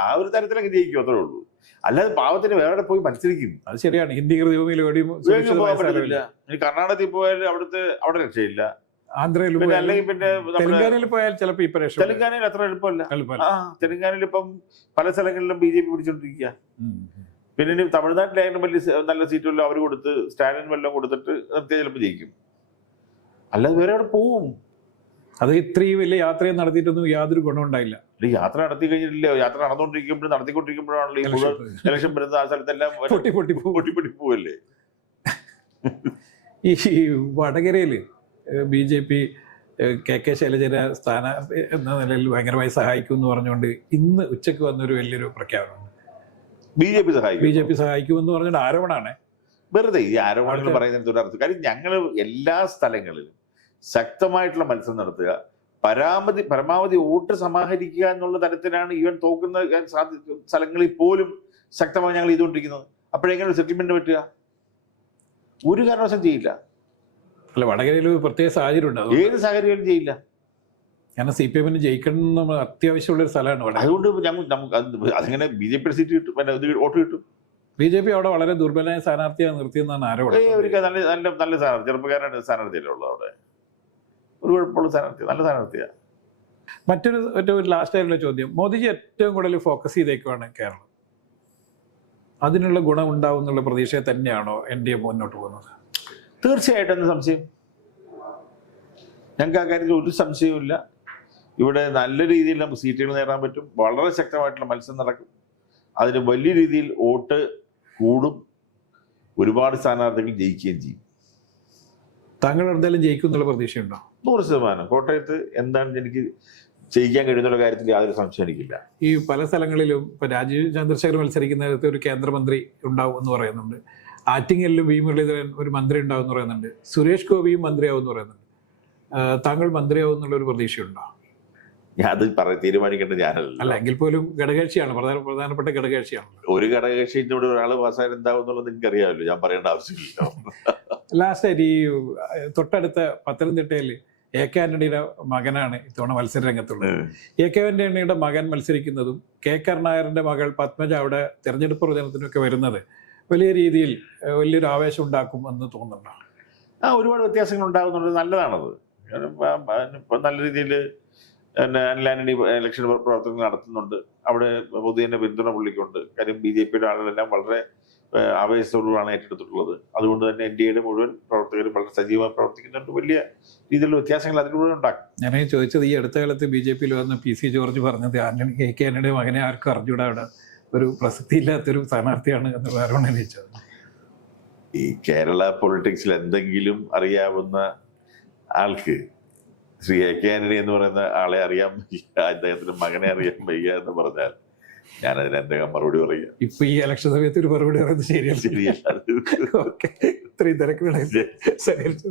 ആ ഒരു തരത്തിലൊക്കെ ജയിക്കും, അത്രേ ഉള്ളൂ. അല്ലാതെ പാവത്തിന് വേറെ പോയി മത്സരിക്കും. അത് ശരിയാണ്. ഹിന്ദി കൃതിഭൂമിയിൽ കർണാടകത്തിൽ പോയാൽ അവിടെ രക്ഷയില്ല. ആന്ധ്രയിൽ അല്ലെങ്കിൽ പിന്നെ തെലങ്കാനയിൽ പോയാൽ ചിലപ്പോൾ ഇപ്പൊ തെലങ്കാനയിൽ അത്ര എളുപ്പമല്ല. തെലങ്കാനയിൽ ഇപ്പം പല സ്ഥലങ്ങളിലും BJP പിടിച്ചോണ്ടിരിക്കുക. പിന്നെ ഇനി തമിഴ്നാട്ടിലായാലും വലിയ നല്ല സീറ്റുമല്ലോ അവർ കൊടുത്ത് സ്റ്റാലിൻ വല്ലതും കൊടുത്തിട്ട് നിർത്തിയാൽ ചിലപ്പോൾ ജയിക്കും. അല്ലാതെ വേറെ അവിടെ പോവും. അത് ഇത്രയും വലിയ യാത്രയും നടത്തിയിട്ടൊന്നും യാതൊരു ഗുണം ഉണ്ടായില്ല. യാത്ര നടത്തി കഴിഞ്ഞിട്ടില്ല. യാത്ര നടന്നുകൊണ്ടിരിക്കുമ്പോഴും നടത്തിക്കൊണ്ടിരിക്കുമ്പോഴാണല്ലോ ഈ ഇലക്ഷൻ വരുന്ന ആ സ്ഥലത്തെല്ലാം പൊട്ടി പോവല്ലേ. ഈ വടകരയില് BJP KK ശൈലജയുടെ സ്ഥാനാർത്ഥി എന്ന നിലയിൽ ഭയങ്കരമായി സഹായിക്കും എന്ന് പറഞ്ഞുകൊണ്ട് ഇന്ന് ഉച്ചയ്ക്ക് വന്നൊരു വലിയൊരു പ്രഖ്യാപനമാണ്. BJP സഹായിക്കുമെന്ന് പറഞ്ഞുകൊണ്ട് ആരോപണമാണ്. വെറുതെ ഈ ആരോപണങ്ങൾ പറയുന്നതിന് തുടർത്ത്. കാര്യം ഞങ്ങൾ എല്ലാ സ്ഥലങ്ങളിലും ശക്തമായിട്ടുള്ള മത്സരം നടത്തുക, പരമാവധി വോട്ട് സമാഹരിക്കുക എന്നുള്ള തരത്തിലാണ് ഈവൻ തോക്കുന്ന സ്ഥലങ്ങളിൽ പോലും ശക്തമായി ഞങ്ങൾ ചെയ്തുകൊണ്ടിരിക്കുന്നത്. അപ്പോഴെങ്ങനെ സെറ്റിൽമെന്റ് പറ്റുക? ഒരു കാരണവശാലും ചെയ്യില്ല. അല്ല, വടകരയിൽ പ്രത്യേക സാഹചര്യം ഉണ്ടാവും. ഏത് സാഹചര്യവും ചെയ്യില്ല. കാരണം CPM-ന് ജയിക്കണം നമ്മൾ അത്യാവശ്യമുള്ള ഒരു സ്ഥലമാണ്. അതുകൊണ്ട് നമുക്ക് അതങ്ങനെ BJP സീറ്റ് കിട്ടും, പിന്നെ വോട്ട് കിട്ടും. BJP അവിടെ വളരെ ദുർബലമായ സ്ഥാനാർത്ഥിയാണ് നിർത്തിയെന്നാണ് ആരോപണം. നല്ല സ്ഥാനാർത്ഥി, ചെറുപ്പക്കാരാണ് സ്ഥാനാർത്ഥിയല്ലേ ഉള്ളത് അവിടെ. ഒരു കുഴപ്പമുള്ള സ്ഥാനാർത്ഥി, നല്ല സ്ഥാനാർത്ഥിയാണ്. മറ്റൊരു ലാസ്റ്റ് ആയിട്ടുള്ള ചോദ്യം, മോദിജി ഏറ്റവും കൂടുതൽ ഫോക്കസ് ചെയ്തേക്കുവാണ് കേരളം. അതിനുള്ള ഗുണം ഉണ്ടാവും എന്നുള്ള പ്രതീക്ഷയെ തന്നെയാണോ NDA മുന്നോട്ട് പോകുന്നത്? തീർച്ചയായിട്ടും. എന്ത് സംശയം? ഞങ്ങൾക്ക് ആ കാര്യത്തിൽ ഒരു സംശയവുമില്ല. ഇവിടെ നല്ല രീതിയിൽ നമുക്ക് സീറ്റുകൾ നേടാൻ പറ്റും. വളരെ ശക്തമായിട്ടുള്ള മത്സരം നടക്കും. അതിന് വലിയ രീതിയിൽ വോട്ട് കൂടും. ഒരുപാട് സ്ഥാനാർത്ഥികൾ ജയിക്കുകയും ചെയ്യും. താങ്കൾ എന്തായാലും ജയിക്കും എന്നുള്ള പ്രതീക്ഷയുണ്ടോ? 100%. കോട്ടയത്ത് എന്താണ് എനിക്ക് ചെയ്യിക്കാൻ കഴിയുന്നുള്ള കാര്യത്തിൽ യാതൊരു സംശയം എനിക്കില്ല. ഈ പല സ്ഥലങ്ങളിലും ഇപ്പൊ രാജീവ് ചന്ദ്രശേഖർ മത്സരിക്കുന്നിടത്ത് ഒരു കേന്ദ്രമന്ത്രി ഉണ്ടാവും എന്ന് പറയുന്നുണ്ട്. ആറ്റിങ്ങലിലും V മുരളീധരൻ ഒരു മന്ത്രി ഉണ്ടാവും എന്ന് പറയുന്നുണ്ട്. സുരേഷ് ഗോപിയും മന്ത്രിയാവും എന്ന് പറയുന്നുണ്ട്. താങ്കൾ മന്ത്രിയാവും എന്നുള്ളൊരു പ്രതീക്ഷയുണ്ടോ? അത് തീരുമാനിക്കേണ്ടത് ഞാനല്ല. അല്ല, എങ്കിൽ പോലും ഘടകകക്ഷിയാണ്, പ്രധാനപ്പെട്ട ഘടകകക്ഷിയാണ്. ഒരു ഘടകകക്ഷിയുടെ കൂടെ ഒരാൾ പാസ്സായാൽ എന്താവും എന്നുള്ളത് എനിക്ക് അറിയാമല്ലോ, ഞാൻ പറയേണ്ട ആവശ്യമില്ല. ലാസ്റ്റായിട്ട് ഈ തൊട്ടടുത്ത പത്തനംതിട്ടയിൽ AK ആന്റണിയുടെ മകനാണ് ഇത്തവണ മത്സര രംഗത്തുള്ളത്. AK ആന്റണിയുടെ മകൻ മത്സരിക്കുന്നതും K കരുണാകരന്റെ മകൾ പത്മജ അവിടെ തെരഞ്ഞെടുപ്പ് പ്രചരണത്തിനൊക്കെ വരുന്നത് വലിയ രീതിയിൽ വലിയൊരു ആവേശം ഉണ്ടാക്കും എന്ന് തോന്നുന്നുണ്ടോ? ഒരുപാട് വ്യത്യാസങ്ങൾ ഉണ്ടാകുന്നുണ്ട്. നല്ലതാണത്. നല്ല രീതിയിൽ അനിൽ ആന്റണി ഇലക്ഷൻ പ്രവർത്തനങ്ങൾ നടത്തുന്നുണ്ട്. അവിടെ പൊതുജന പിന്തുണ പുള്ളിക്കുണ്ട്. കാര്യം BJP-യുടെ ആളുകളെല്ലാം വളരെ ആവേശത്തോടുകൂടിയാണ് ഏറ്റെടുത്തിട്ടുള്ളത്. അതുകൊണ്ട് തന്നെ NDA-യുടെ മുഴുവൻ പ്രവർത്തകരും വളരെ സജീവമായി പ്രവർത്തിക്കുന്നുണ്ട്. വലിയ രീതിയിലുള്ള വ്യത്യാസങ്ങൾ അതിലൂടെ ഉണ്ടാക്കും. ഞാൻ ചോദിച്ചത്, ഈ അടുത്ത കാലത്ത് BJP-യിൽ വന്ന PC ജോർജ് പറഞ്ഞത് KK ആന്റണിയുടെ മകനെ ആർക്കും അറിഞ്ഞൂടാ, അവിടെ ഒരു പ്രസക്തി ഇല്ലാത്തൊരു സ്ഥാനാർത്ഥിയാണ് എന്ന് വേറെയാണ് ചോദിച്ചത്. ഈ കേരള പൊളിറ്റിക്സിൽ എന്തെങ്കിലും അറിയാവുന്ന ആൾക്ക് ശ്രീ AK ആന്റണി എന്ന് പറയുന്ന ആളെ അറിയാൻ വയ്യ, അദ്ദേഹത്തിന്റെ മകനെ അറിയാൻ വയ്യ എന്ന് പറഞ്ഞാൽ ഞാനതിന് എന്തെങ്കിലും മറുപടി പറയുക ഇപ്പൊ ഈ ഇലക്ഷൻ സമയത്ത് ഒരു മറുപടി പറയുന്നത് ശരിയല്ല. ശരിയല്ല. ഓക്കെ, ഇത്രയും തിരക്കുകളായി സഹകരിച്ചു.